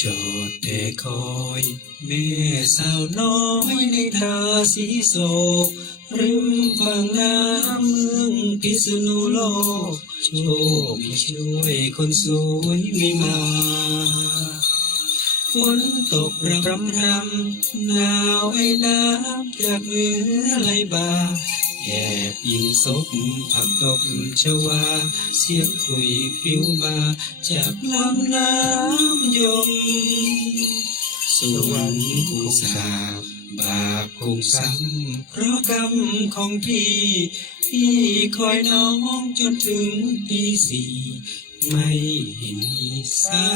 จอดแต่คอยแม่สาวน้อยในทาสีโศกริมฝั่งน้ำเมืองพิษณุโลกโชคมีช่วยคนสวยไม่มาฝนตกรำหนาวไอ้น้ำจากเหนือไหลบ่าแอบยิงศพผักตบชวาเสียงคุยฟิวมาจากลำน้ำยมสวรรค์คงสาบบาปคงซ้ำเพราะกรรมของที่คอยน้องจนถึงตีสี่ไม่เห็นมีสา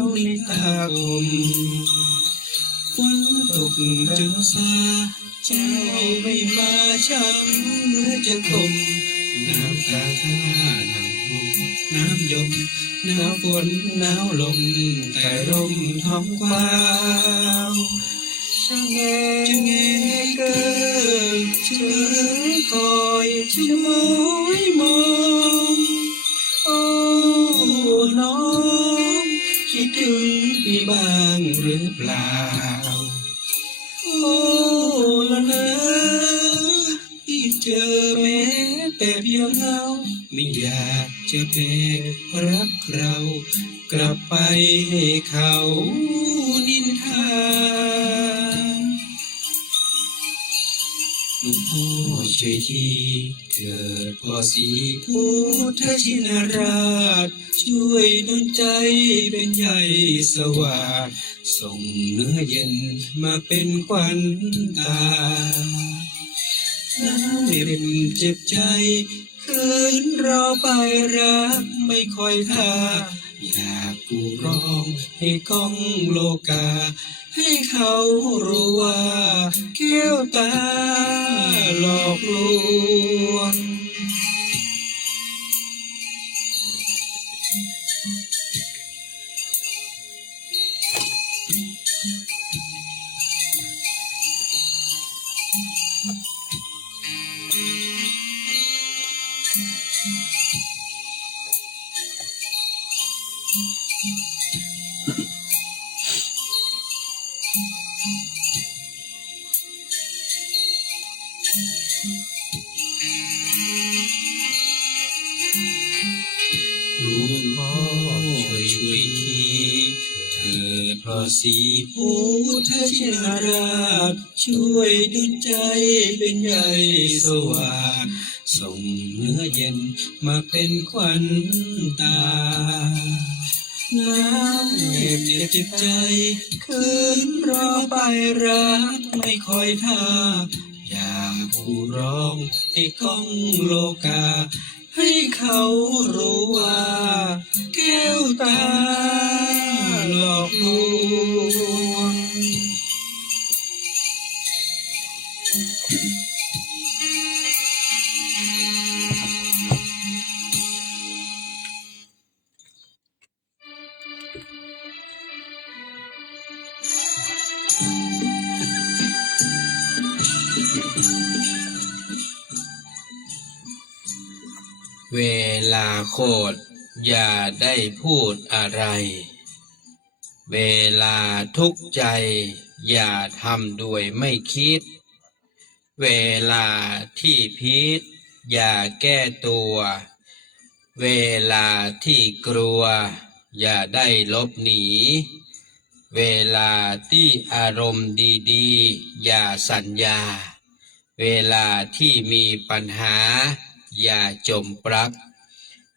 วในตาคมฝนตกจนซาเจ้าไม่มาช้ำเมื่อจะคมน้ำตาท่าน้ำลมน้ำยมหนาวฝนหนาวลมแต่ร่มท้องกว้างจะแงเกิดเชื่อคอยจะมอยมองโอ้น้องคิดถึงพี่บ้างหรือเปล่าโอ้ละนะที่เจอแม้แต่เพียงเงาไม่อยากจะเป็นรักเรากลับไปให้เขานินทาหลวงพ่อช่วยทีเถิดพ่อสีพุทธชินราชช่วยดลใจเป็นใหญ่สว่างส่งเนื้อเย็นมาเป็นขวัญตาน้ำเร็มเจ็บใจคืนรอไปรักไม่ค่อยท่าอยากกูร้องให้ก้องโลกาให้เขารู้ว่าแก้วตาหลอกลวงหลวงพ่อช่วยทีเถิดพระศรีพุทธชินราชช่วยดุลใจเป็นใหญ่สว่างส่งเนื้อเย็นมาเป็นขวัญตาน้ำเจ็บเจ็บใจคืนรอไปรักไม่ค่อยท่าอยากผู้ร้องให้ก้องโลกาให้เขารู้ว่าแก้วตาหลอกลวงเวลาโคตรอย่าได้พูดอะไร เวลาทุกข์ใจอย่าทำด้วยไม่คิด เวลาที่พิษอย่าแก้ตัว เวลาที่กลัวอย่าได้ลบหนี เวลาที่อารมณ์ดีๆอย่าสัญญา เวลาที่มีปัญหาอย่าจมปลัก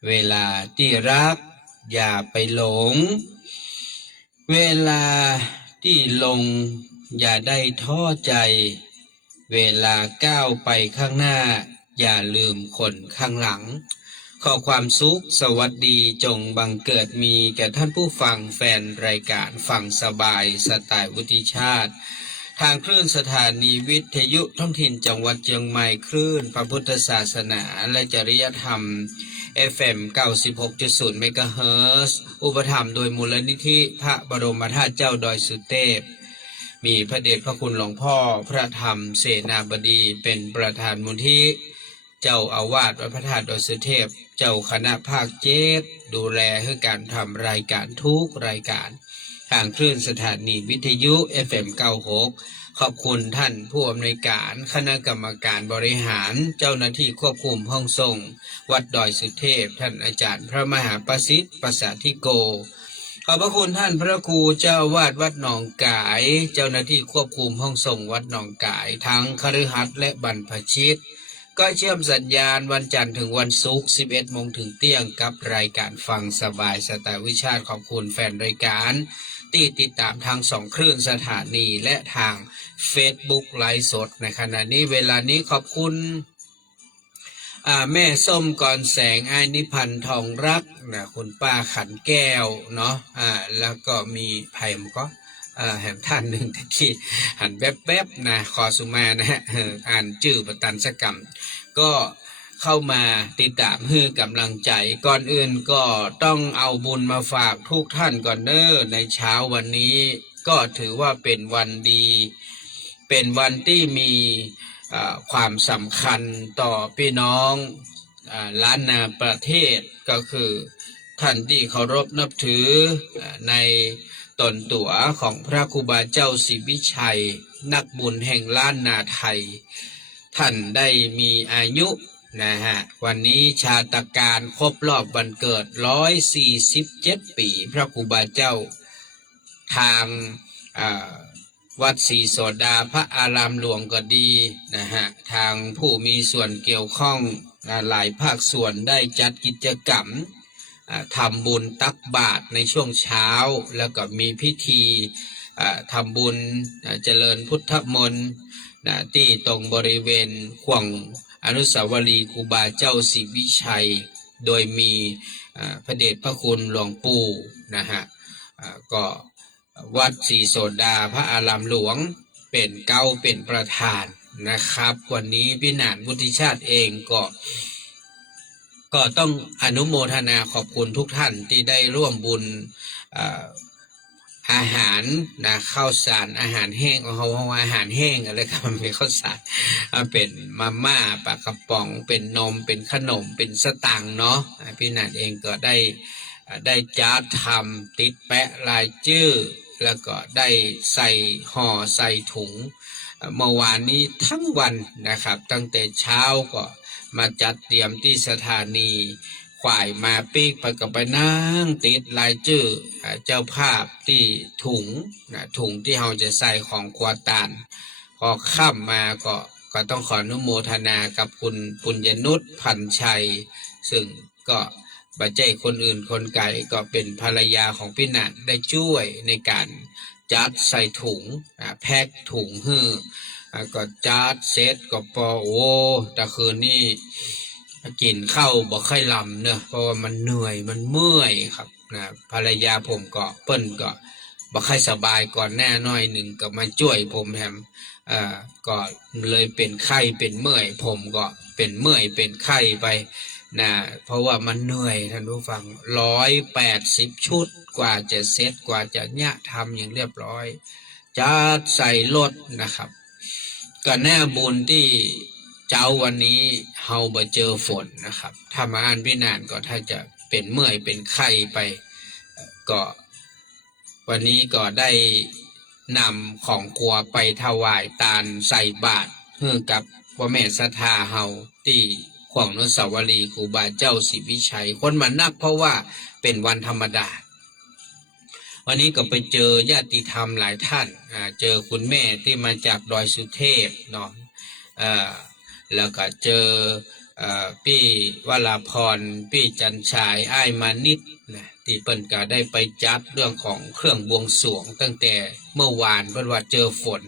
เวลาที่รักอย่าไปหลง เวลาที่ลงอย่าได้ท้อใจ เวลาก้าวไปข้างหน้าอย่าลืมคนข้างหลัง ขอความสุขสวัสดีจงบังเกิดมีแก่ท่านผู้ฟังแฟนรายการฟังสบายสไตล์วุฒิชาติทางคลื่นสถานีวิทยุท้องถิ่นจังหวัดเชียงใหม่คลื่นพระพุทธศาสนาและจริยธรรม FM 96.0 เมกะเฮิรตซ์อุปถัมภ์โดยมูลนิธิพระบรมธาตุเจ้าดอยสุเทพมีพระเดชพระคุณหลวงพ่อพระธรรมเสนาบดีเป็นประธานมูลที่เจ้าอาวาสวัดพระธาตุดอยสุเทพเจ้าคณะภาค7ดูแลให้การทำรายการทุกรายการ ทางคลื่นสถานีวิทยุ FM 96ขอบคุณท่านผู้อำนวยการคณะกรรมการบริหารเจ้าหน้าที่ควบคุมห้องส่งวัดดอยสุเทพท่านอาจารย์พระมหาประสิทธิ์ประสาธิโกขอบพระคุณท่านพระครูเจ้าวาดวัดหนองกายเจ้าหน้าที่ควบคุมห้องส่งวัดหนองกายทั้งคฤหัสถ์และบรรพชิตก็เชื่อมสัญญาณวันจันทร์ถึงวันศุกร์ 11 โมงถึงเที่ยงกับรายการฟังสบายสไตล์วิชาติขอบคุณแฟนรายการที่ติดตามทาง2 คลื่นสถานีและทาง Facebook ไลฟ์สดในขณะนี้เวลานี้ขอบคุณแม่ส้มก่อนแสงอ้ายนิพันธ์ทองรักนะคุณป้าขันแก้วเนาะแล้วก็มีไผ่มก็แหมท่านหนึ่งตะกี้หันแป๊บๆนะขอสุมานะฮะอ่านชื่อประตันสกรรมก็เข้ามาติดตามให้กำลังใจก่อนอื่นก็ต้องเอาบุญมาฝากทุกท่านก่อนเนอในเช้าวันนี้ก็ถือว่าเป็นวันดีเป็นวันที่มีความสำคัญต่อพี่น้องล้านนาประเทศก็คือท่านที่เคารพนับถือในตนตั๋วของพระครูบาเจ้าศรีวิชัยนักบุญแห่งล้านนาไทยท่านได้มีอายุนะฮะวันนี้ชาตการครบรอบวันเกิด147 ปีพระครูบาเจ้าทางวัดศรีโสดาพระอารามหลวงก็ดีนะฮะทางผู้มีส่วนเกี่ยวข้องหลายภาคส่วนได้จัดกิจกรรมทำบุญตักบาตรในช่วงเช้าแล้วก็มีพิธีทำบุญเจริญพุทธมนต์ที่ตรงบริเวณขวงอนุสาวรีย์ครูบาเจ้าศรีวิชัยโดยมีพระเดชพระคุณหลวงปู่นะฮะก็วัดศรีโสดาพระอารามหลวงเป็นประธานนะครับวันนี้พี่หนานวุฒิชาติเองก็ต้องอนุโมทนาขอบคุณทุกท่านที่ได้ร่วมบุญอาหารนะข้าวสารอาหารแห้งเอาอาหารแห้งอะไรครับมันเป็นข้าวสารเป็นมาม่าปลากระป๋องเป็นนมเป็นขนมเป็นสตังค์เนาะพี่หนานเองก็ได้จัดทำติดแปะลายชื่อแล้วก็ได้ใส่ห่อใส่ถุงเมื่อวานนี้ทั้งวันนะครับตั้งแต่เช้าก็มาจัดเตรียมที่สถานีขวายมาปีกไปกับไปนั่งติดลายชื่อเจ้าภาพที่ถุงที่เราจะใส่ของควาตานพอค่ำมาก็ต้องขออนุโมทนากับคุณปุญญนุชพันชัยซึ่งก็บัจเจคนอื่นคนไกลก็เป็นภรรยาของพี่หนันได้ช่วยในการจัดใส่ถุงแพ็คถุงก็จัดเซตก็พอโอ้แต่คืนนี้กินข้าวบ่ค่อยลำเนอะเพราะว่ามันเหนื่อยมันเมื่อยครับนะภรรยาผมก็เปิ้นก็บ่ค่อยสบายก่อนแน่น้อยหนึ่งก็มาช่วยผมแฮมก็เลยเป็นไข้เป็นเมื่อยผมก็เป็นเมื่อยเป็นไข้ไปนะเพราะว่ามันเหนื่อยท่านผู้ฟัง180 ชุดกว่าจะเสร็จกว่าจะเนี่ยทำอย่างเรียบร้อยจะใส่รถนะครับก็แน่บุญที่เจ้าวันนี้เฮาบ่เจอฝนนะครับถ้ามาอ่านพี่นานก็ถ้าจะเป็นเมื่อยเป็นไข้ไปก็วันนี้ก็ได้นำของครัวไปถวายตาลใส่บาตรให้กับพ่อแม่ศรัทธาเฮาที่ขวงอนุสาวรีย์ครูบาเจ้าศรีวิชัยคนมานักเพราะว่าเป็นวันธรรมดาวันนี้ก็ไปเจอญาติธรรมหลายท่านเจอคุณแม่ที่มาจากดอยสุเทพเนาะแล้วก็เจอพี่วราพรพี่จันชายอ้ายมานิดนะที่เปิ้นก็ได้ไปจัดเรื่องของเครื่องบวงสรวงตั้งแต่เมื่อวานเพิ่นว่าเจอฝน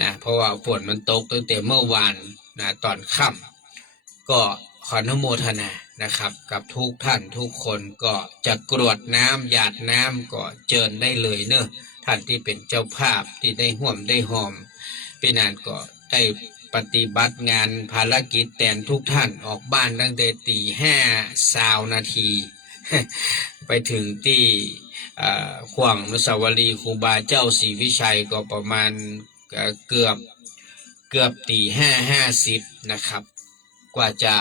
นะเพราะว่าฝนมันตกตั้งแต่เมื่อวานนะตอนค่ำก็ขออนุโมทนานะครับกับทุกท่านทุกคนก็จะกรวดน้ำหยาดน้ำก็เจิญได้เลยเนอะท่านที่เป็นเจ้าภาพที่ได้ห่วมได้หอมพี่นานก็ได้ปฏิบัติงานภารกิจแต่ทุกท่านออกบ้านตั้งแต่5:20 น.ไปถึงที่ขวงอนุสาวรีย์ครูบาเจ้าศรีวิชัยก็ประมาณเกือบ5:50 นะครับกว่าจะ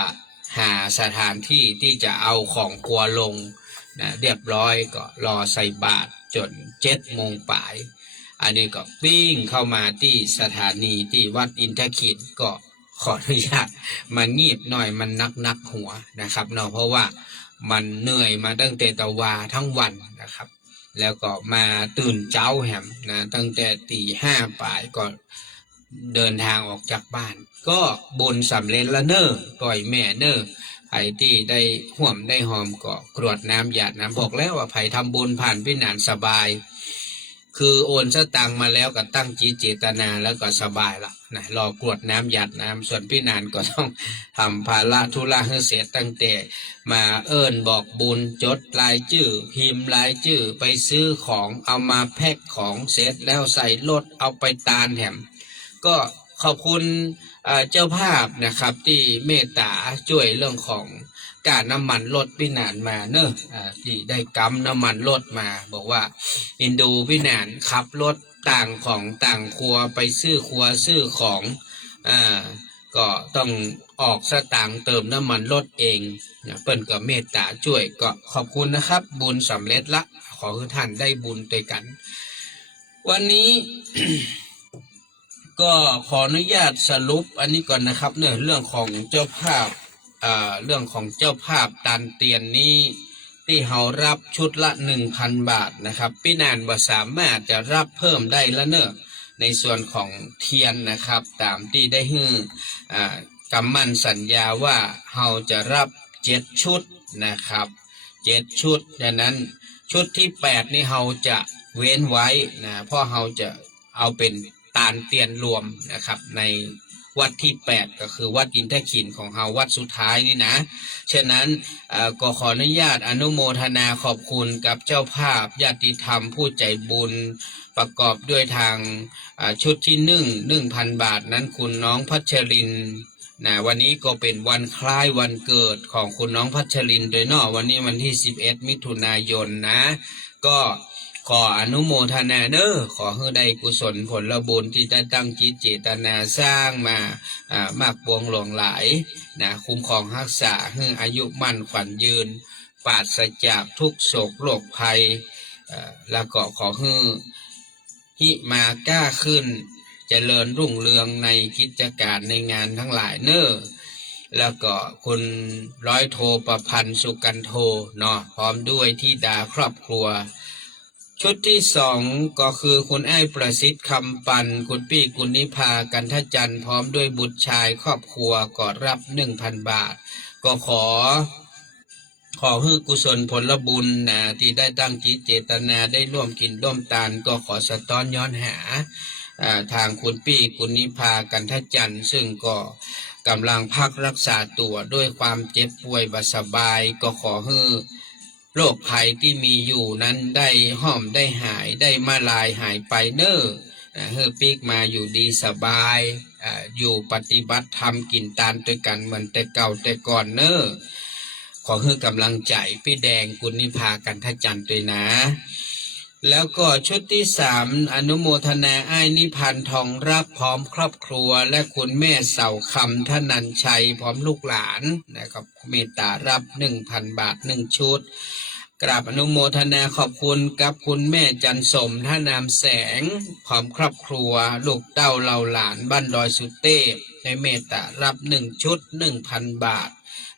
หาสถานที่ที่จะเอาของครัวลงนะเรียบร้อยก็รอใส่บาตร จน7 โมงปลายอันนี้ก็วิ่งเข้ามาที่สถานีที่วัดอินทขินก็ขออนุญาตมางีบหน่อยมันนักหัวนะครับเนาะเพราะว่ามันเหนื่อยมาตั้งแต่ตะวาทั้งวันนะครับแล้วก็มาตื่นเจ้าแหมนะตั้งแต่ตี 5ป่ายก็เดินทางออกจากบ้าน ก็บุญสำเร็จละเนอปล่อยแม่เนอไผที่ได้ห่วมได้หอมก็กรวดน้ำหยาดน้ำบอกแล้วว่าไผทำบุญผ่านพินานสบายคือโอนสตังมาแล้วก็ตั้งจิตเจตนาแล้วก็สบายละนะรอกรวดน้ำหยาดน้ำส่วนพี่นานก็ต้องทำภาระธุระให้เสร็จตั้งแต่มาบอกบุญจดรายชื่อพิมพ์รายชื่อไปซื้อของเอามาแพ็คของเสร็จแล้วใส่รถเอาไปตานแถมก็ขอบคุณเจ้าภาพนะครับที่เมตตาช่วยเรื่องของการน้ำมันรถพี่นานมาเนอะที่ได้กำน้ำมันรถมาบอกว่าอินดูพี่นานขับรถต่างของต่างครัวไปซื้อครัวซื้อของก็ต้องออกสตางค์เติมน้ำมันรถเองเปิ้นก็เมตตาช่วยก็ขอบคุณนะครับบุญสำเร็จละขอให้ท่านได้บุญด้วยกันวันนี้ ก็ขออนุญาตสรุปอันนี้ก่อนนะครับเรื่องของเจ้าภาพเรื่องของเจ้าภาพตันเตียนนี้ที่เขารับชุดละ 1,000 บาทนะครับพี่นานว่าสามารถจะรับเพิ่มได้แล้วเนอะในส่วนของเทียนนะครับตามที่ได้กำมั่นสัญญาว่าเขาจะรับ7 ชุดนะครับ7 ชุดดังนั้นชุดที่8นี่เขาจะเว้นไว้นะเพราะเขาจะเอาเป็นตานเตียนรวมนะครับในวัดที่8ก็คือวัดอินทขินของเฮาวัดสุดท้ายนี่นะฉะนั้นก็ขออนุญาตอนุโมทนาขอบคุณกับเจ้าภาพญาติธรรมผู้ใจบุญประกอบด้วยทางชุดที่1,000 บาทนั้นคุณน้องพัชรินนะวันนี้ก็เป็นวันคล้ายวันเกิดของคุณน้องพัชรินโดยเนาะวันนี้วันที่11 มิถุนายนนะก็ขออนุโมทนาเนอขอให้ได้กุศลผลบุญที่ได้ตั้งจิตเจตนาสร้างมามากปวงหลวงหลายนะคุ้มครองรักษาให้อายุมั่นขวัญยืนปราศจากทุกโศกโรคภัยแล้วก็ขอให้หิมาก้าขึ้นเจริญรุ่งเรืองในกิจการในงานทั้งหลายเนอแล้วก็คุณร้อยโทประพันธ์สุกันโทเนาะพร้อมด้วยที่ดาครอบครัวชุดที่2ก็คือคุณไอ้ประสิทธิ์คำปันคุณปี้กุลนิพากันทจันทร์พร้อมด้วยบุตรชายครอบครัวก็รับ 1,000 บาทก็ขอให้กุศลผลบุญนะที่ได้ตั้งจิตเจตนาได้ร่วมกินร่วมทานก็ขอสะท้อนย้อนหาทางคุณปี้กุลนิพากันทจันทร์ซึ่งก็กำลังพักรักษาตัวด้วยความเจ็บป่วยบ่สบายก็ขอให้โรคภัยที่มีอยู่นั้นได้ห้อมได้หายได้มาลายหายไปเนอเฮอปีกมาอยู่ดีสบายอยู่ปฏิบัติธรรมกินตานด้วยกันเหมือนแต่เก่าแต่ก่อนเนอขอให้กำลังใจพี่แดงกุลนิพากันทจันทร์ด้วยนะแล้วก็ชุดที่3อนุโมทนาอ้ายนิพันธ์ทองรักพร้อมครอบครัวและคุณแม่เสาคำธนัญชัยพร้อมลูกหลานนะครับเมตตารับ 1,000 บาท1 ชุดกราบอนุโมทนาขอบคุณกับคุณแม่จันสมท่านามแสงพร้อมครอบครัวลูกเต้าเหล่าหลานบ้านดอยสุเทพในเมตตารับ1 ชุด 1,000 บาท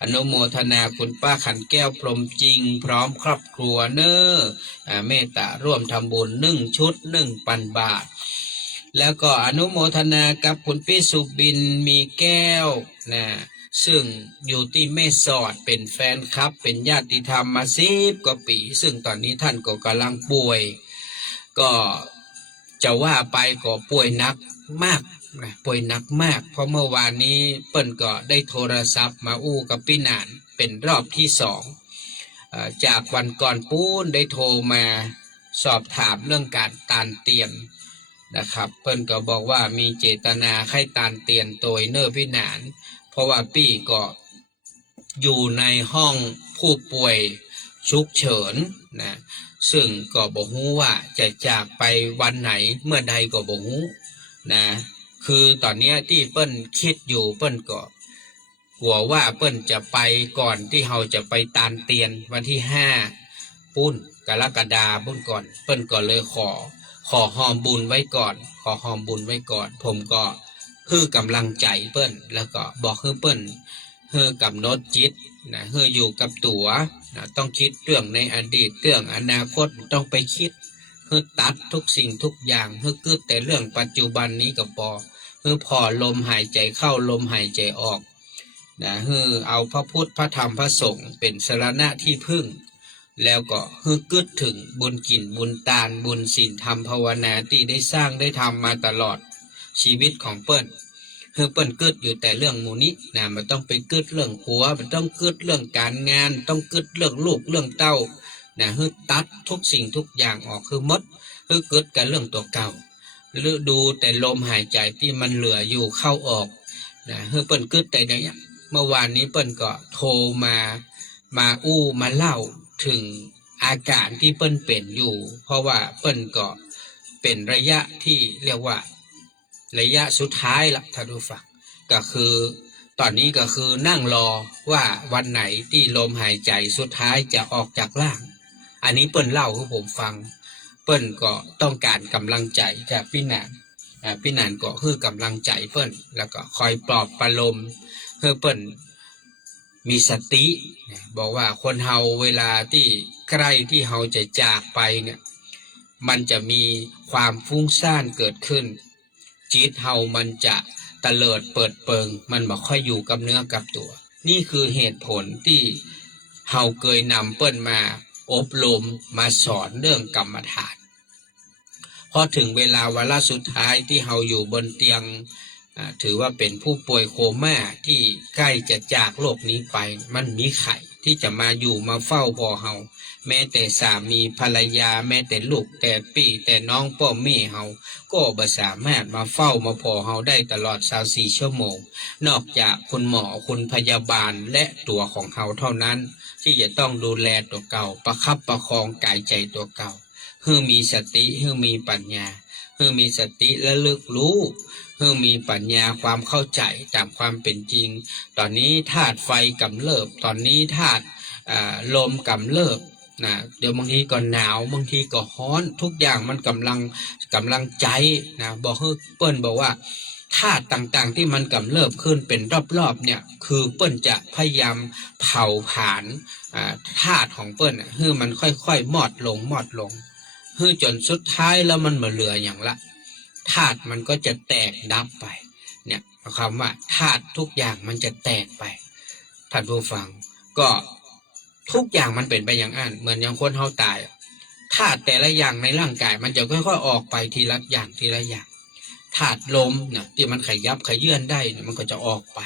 อนุโมทนาคุณป้าขันแก้วพรหมจริงพร้อมครอบครัวเนอเมตตาร่วมทำบุญ1 ชุด 1,000 บาทแล้วก็อนุโมทนากับคุณพี่สุบินมีแก้วนะซึ่งอยู่ที่แม่สอดเป็นแฟนคลับเป็นญาติธรรมมา10 กว่าปีซึ่งตอนนี้ท่านก็กำลังป่วยก็จะว่าไปก็ป่วยหนักมากป่วยหนักมากเพราะเมื่อวานนี้เปิ้นก็ได้โทรศัพท์มาอู้กับพี่นานเป็นรอบที่2จากวันก่อนปูนได้โทรมาสอบถามเรื่องการตานเตียนนะครับเปิ้นก็บอกว่ามีเจตนาให้ตานเตียนโดยเนอพี่นานเพราะว่าปี้ก็อยู่ในห้องผู้ป่วยฉุกเฉินนะซึ่งก็บอกฮู้ว่าจะจากไปวันไหนเมื่อใดก็บอกฮู้นะคือตอนนี้ที่เปิ้นคิดอยู่เปิ้นก็กลัวว่าเปิ้นจะไปก่อนที่เราจะไปตานเตียนวันที่5ปุ้น กรกฎาบุญก่อนเปิ้นก็เลยขอหอมบุญไว้ก่อนขอหอมบุญไว้ก่อนผมก็คือกำลังใจเปิ้นแล้วก็บอกให้เปิ้นเฮือกำหนดจิตนะเฮืออยู่กับตัวนะต้องคิดเรื่องในอดีตเรื่องอนาคตต้องไปคิดเฮือตัดทุกสิ่งทุกอย่างเฮือคิดแต่เรื่องปัจจุบันนี้ก็พอเฮือพอลมหายใจเข้าลมหายใจออกนะเฮือเอาพระพุทธพระธรรมพระสงฆ์เป็นสรณะที่พึ่งแล้วก็เฮือกึดถึงบุญกินบุญตานบุญศีลธรรมภาวนาที่ได้สร้างได้ทำมาตลอดชีวิตของเปิ้นเฮือเปิ้นกึดอยู่แต่เรื่องหมู่นี้นะมันต้องไปกึดเรื่องผัวมันต้องกึดเรื่องการงานต้องกึดเรื่องลูกเรื่องเต้านะเฮือตัดทุกสิ่งทุกอย่างออกคือหมดเฮือกึดกันเรื่องตัวเก่าหรือดูแต่ลมหายใจที่มันเหลืออยู่เข้าออกนะเฮือเปิ้นกึดแต่เนี่ยเมื่อวานนี้เปิ้นก็โทรมาอู้มาเล่าถึงอาการที่เปิ้นเป็นอยู่เพราะว่าเปิ้นก็เป็นระยะที่เรียกว่าระยะสุดท้ายละท่านผู้ฟังก็คือตอนนี้ก็คือนั่งรอว่าวันไหนที่ลมหายใจสุดท้ายจะออกจากร่างอันนี้เปิ้นเล่าให้ผมฟังเปิ้นก็ต้องการกำลังใจจากพี่นานพี่นานก็คือกำลังใจเปิ้นแล้วก็คอยปลอบประโลมเพื่อเปิ้นมีสติบอกว่าคนเฮาเวลาที่ใกล้ที่เฮาจะจากไปเนี่ยมันจะมีความฟุ้งซ่านเกิดขึ้นจิตเฮามันจะตะเลิดเปิดเปิงมันบ่ค่อยอยู่กับเนื้อกับตัวนี่คือเหตุผลที่เฮาเคยนำเปิ้นมาอบรมมาสอนเรื่องกรรมฐานพอถึงเวลาวาระสุดท้ายที่เฮาอยู่บนเตียงถือว่าเป็นผู้ป่วยโคม่าที่ใกล้จะจากโลกนี้ไปมันมีไข่ที่จะมาอยู่มาเฝ้าพ่อเฮาแม้แต่สามีภรรยาแม้แต่ลูกแต่พี่แต่น้องพ่อแม่เฮาก็บ่สามารถมาเฝ้ามาพ่อเฮาได้ตลอด24ชั่วโมงนอกจากคุณหมอคุณพยาบาลและตัวของเฮาเท่านั้นที่จะต้องดูแลตัวเก่าประคับประคองกายใจตัวเก่าเพื่อมีสติเพื่อมีปัญญาเพื่อมีสติและลึกรู้เพื่อมีปัญญาความเข้าใจตามความเป็นจริงตอนนี้ธาตุไฟกำเริบตอนนี้ธาตุลมกำเริบนะเดี๋ยวบางทีก็หนาวบางทีก็ร้อนทุกอย่างมันกำลังใจนะบอกให้เปิ้นบอกว่าธาตุต่างๆที่มันกำเริบขึ้นเป็นรอบๆเนี่ยคือเปิ้นจะพยายามเผาผลาญธาตุของเปิ้นให้มันค่อยๆมอดลงให้จนสุดท้ายแล้วมันมาเหลืออย่างละธาตุมันก็จะแตกดับไปเนี่ยคำว่าธาตุทุกอย่างมันจะแตกไปท่านผู้ฟังก็ทุกอย่างมันเป็นไปอย่างนั้นเหมือนอย่างคนเฮาตายธาตุแต่ละอย่างในร่างกายมันจะค่อยๆออกไปทีละอย่างทีละอย่างธาตุลมเนี่ยที่มันขยับขยื่นได้เนี่ยมันก็จะออกไป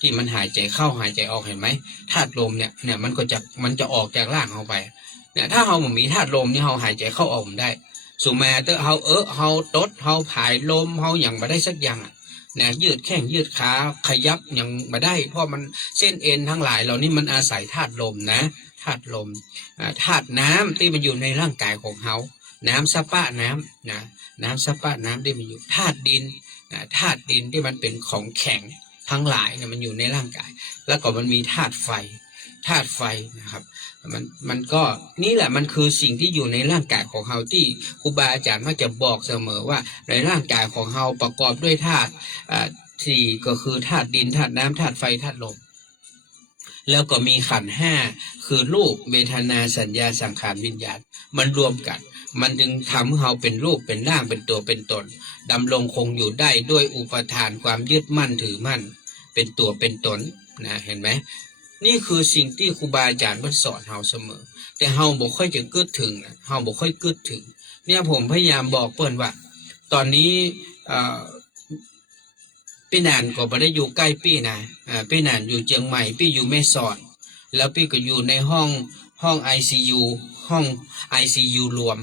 ที่มันหายใจเข้าหายใจออกเห็นไหมธาตุลมเนี่ยมันจะออกจากร่างเฮาไปเนี่ยถ้าเฮาบ่มีธาตุลมนี่เฮาหายใจเข้าออกได้สุแม้แต่เฮาเฮาตดเฮาผายลมเฮาหยังบ่ได้สักอย่างนะยืดแข้งยืดขาขยับหยังบ่ได้เพราะมันเส้นเอ็นทั้งหลายเหล่านี้มันอาศัยธาตุลมนะธาตุลมธาตุน้ำที่มันอยู่ในร่างกายของเฮาน้ำสะปะน้ำนะน้ำสะปะน้ำที่มันอยู่ธาตุดินธาตุดินที่มันเป็นของแข็งทั้งหลายเนี่ยมันอยู่ในร่างกายแล้วก็มันมีธาตุไฟนะครับมันก็นี่แหละมันคือสิ่งที่อยู่ในร่างกายของเฮาที่ครูบาอาจารย์มักจะบอกเสมอว่าในร่างกายของเฮาประกอบด้วยธาตุสี่ก็คือธาตุดินธาตุน้ำธาตุไฟธาตุลมแล้วก็มีขันธ์ห้าคือรูปเวทนาสัญญาสังขารวิญญาณมันรวมกันมันจึงทำให้เฮาเป็นรูปเป็นร่างเป็นตัวเป็นตนดำรงคงอยู่ได้ด้วยอุปทานความยึดมั่นถือมั่นเป็นตัวเป็นตนนะเห็นไหมนี่คือสิ่งที่ครูบาอาจารย์สอนเฮาเสมอแต่เฮาบ่ค่อยจะกึดถึงนะเฮาบ่ค่อยกึดถึงเนี่ยผมพยายามบอกเพิ่นว่าตอนนี้พี่นานก็บ่ได้อยู่ใกล้พี่นะพี่นานอยู่เชียงใหม่พี่อยู่แม่สอดแล้วพี่ก็อยู่ในห้อง ICU ห้อง ICU รวม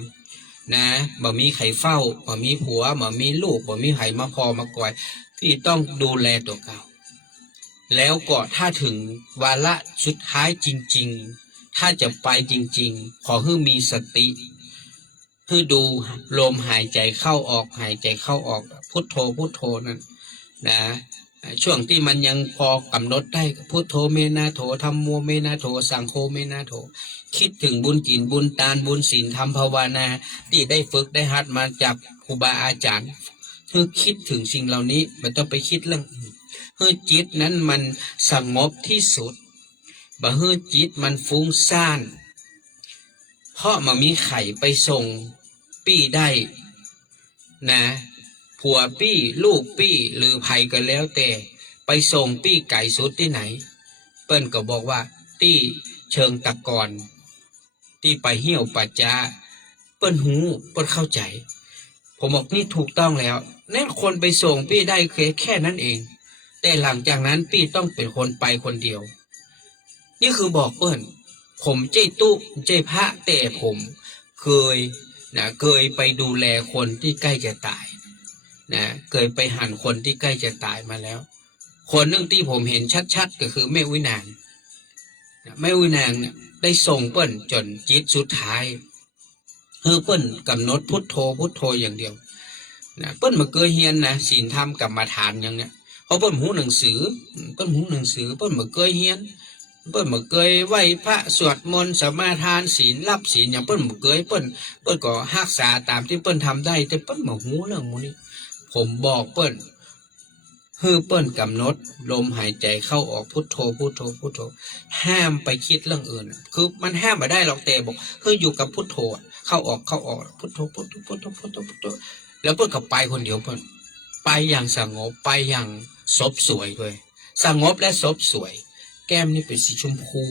นะบ่มีใครเฝ้าบ่มีผัวบ่มีลูกบ่มีใครมาพอมากอยพี่ต้องดูแลตัวเก่าแล้วก็ถ้าถึงวาระสุดท้ายจริงๆถ้าจะไปจริงๆขอให้มีสติให้ดูลมหายใจเข้าออกหายใจเข้าออกพุทโธนั่นนะ ช่วงที่มันยังพอกำหนดได้พุทโธเมนาโถธัมโมเมนาโถสังโฆเมนาโถคิดถึงบุญจินบุญทานบุญศีลธรรมภาวนาที่ได้ฝึกได้หัดมาจากครูบาอาจารย์คือคิดถึงสิ่งเหล่านี้ไม่ต้องไปคิดเรื่องอื่นให้จิตนั้นมันสงบที่สุดบ่ให้จิตมันฟุ้งซ่านเพราะมันมีไข่ไปส่งปี้ได้นะผัวปี้ลูกปี้หรือไผก็แล้วแต่ไปส่งปี้ไก่สุดที่ไหนเปิ้นก็บอกว่าที่เชิงตะกอนที่ไปเหี่ยวปัจจาเปิ้นหูเปิ้นเข้าใจผมบอกนี่ถูกต้องแล้วนั่นคนไปส่งปี้ได้แค่นั้นเองแต่หลังจากนั้นปี้ต้องเป็นคนไปคนเดียวนี่คือบอกเปิ้นผมเจ้ตุเจ้พระแต่ผมเคยไปดูแลคนที่ใกล้จะตายนะเคยไปหันคนที่ใกล้จะตายมาแล้วคนหนึ่งที่ผมเห็นชัดๆก็คือแม่วินางแม่วินางเนี่ยได้ส่งเปิ้นจนจิตสุดท้ายเปิ้นกำหนดพุทโธพุทโธอย่างเดียวนะเปิ้นมาเคยเฮียนนะศีลธรรมกรรมฐานอย่างเนี้ยเพราะเปิ้นหูหนังสือเปิ้นมาเคยเฮียนเปิ้นมาเคยไหว้พระสวดมนต์สมาทานศีลรับศีลอย่างเปิ้นมาเคยเปิ้นก็รักษาตามที่เปิ้นทำได้แต่เปิ้นมาหูเรื่องพวกนี้ผมบอกเปิ้นเปิ้นกำหนดลมหายใจเข้าออกพุทโธพุทโธพุทโธห้ามไปคิดเรื่องอื่นคือมันห้ามไม่ได้หรอกแต่บอกอยู่กับพุทโธเข้าออกพุทโธพุทโธพุทโธพุทโธพุทโธแล้วเปิ้นก็ไปคนเดียวเปิ้นไปอย่างสงบไปอย่างศพสวยเลยสงบและศพสวยแก้มนี่เป็นสีชมพู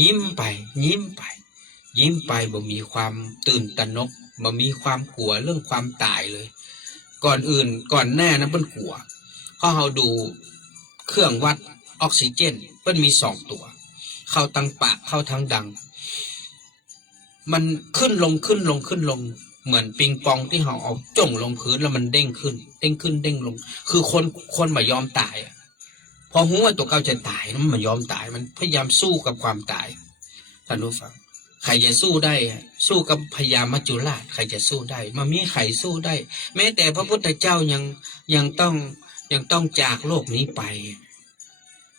ยิ้มไปบ่มีความตื่นตระหนกบ่มีความกลัวเรื่องความตายเลยก่อนหน้านั้นเปิ้นกลัวเพราะเราดูเครื่องวัดออกซิเจนเปิ้นมี2ตัวเข้าทางปากเข้าทางดังมันขึ้นลงเหมือนปิงปองที่เราเอาจ่งลงพื้นแล้วมันเด้งขึ้นเด้งลงคือคนไม่ยอมตายพอหัวตัวเก่าจะตายมันไม่ยอมตายมันพยายามสู้กับความตายท่านผู้ฟังใครจะสู้ได้สู้กับพญามัจจุราชใครจะสู้ได้มันมีใครสู้ได้แม้แต่พระพุทธเจ้ายังต้องจากโลกนี้ไป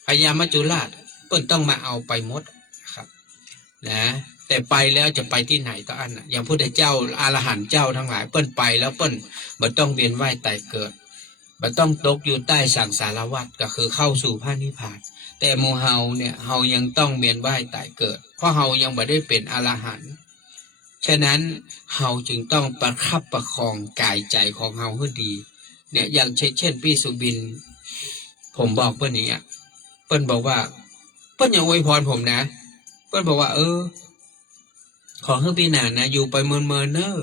พญามัจจุราชเปิ้นต้องมาเอาไปหมดนะครับนะแต่ไปแล้วจะไปที่ไหนต่ออันอย่างพุทธเจ้าอรหันต์เจ้าทั้งหลายเปิ้นไปแล้วเปิ้นบ่ต้องเวียนว่ายตายเกิดบ่ต้องตกอยู่ใต้สังสารวัฏก็คือเข้าสู่พระนิพพานแต่หมู่เฮาเนี่ยเฮายังต้องเวียนว่ายตายเกิดเพราะเฮายังบ่ได้เป็นอรหันต์ฉะนั้นเฮาจึงต้องประคับประคองกายใจของเฮาให้ดีเนี่ยอย่างเช่นพี่สุบินผมบอกเปิ้นอย่างเงี้ยเปิ้นบอกว่าเปิ้นยังอวยพรผมนะเปิ้นบอกว่าขอให้พี่นานนะอยู่ไปเมินเนอะ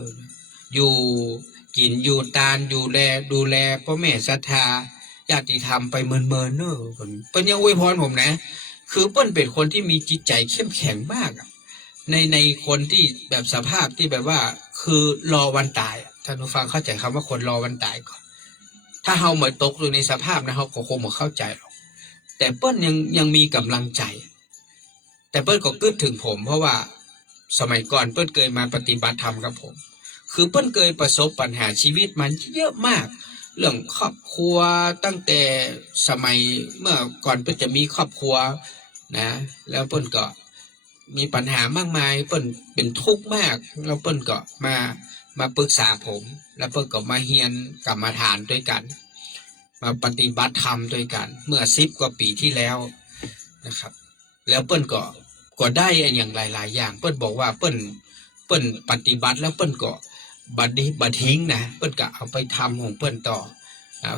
อยู่กินอยู่ตานอยู่ดูแลพ่อแม่ศรัทธาญาติธรรมไปเมินเนอะเปิ้นยังอวยพรผมนะคือเปิ้นเป็นคนที่มีจิตใจเข้มแข็งมากในคนที่แบบสภาพที่แบบว่าคือรอวันตายท่านผู้ฟังเข้าใจคำว่าคนรอวันตายก่อนถ้าเฮาเหมือนตกอยู่ในสภาพนะเฮาก็คงบ่เข้าใจหรอกแต่เปิ้นยังมีกำลังใจแต่เปิ้ลก็กึดถึงผมเพราะว่าสมัยก่อนเปิ้ลเคยมาปฏิบัติธรรมกับผมคือเปิ้ลเคยประสบปัญหาชีวิตมันเยอะมากเรื่องครอบครัวตั้งแต่สมัยเมื่อก่อนเปิ้ลจะมีครอบครัวนะแล้วเปิ้ลก็มีปัญหามากมายเปิ้ลเป็นทุกข์มากแล้วเปิ้ลก็มาปรึกษาผมแล้วเปิ้ลก็มาเรียนกรรมฐานด้วยกันมาปฏิบัติธรรมด้วยกันเมื่อ10 กว่าปีที่แล้วนะครับแล้วเปิ้ลก็ได้อย่างหลายๆอย่างเปิ้ลบอกว่าเปิ้ลปฏิบัติแล้วเปิ้ลก็บัดทิ้งนะเปิ้ลก็เอาไปทำของเปิ้ลต่อ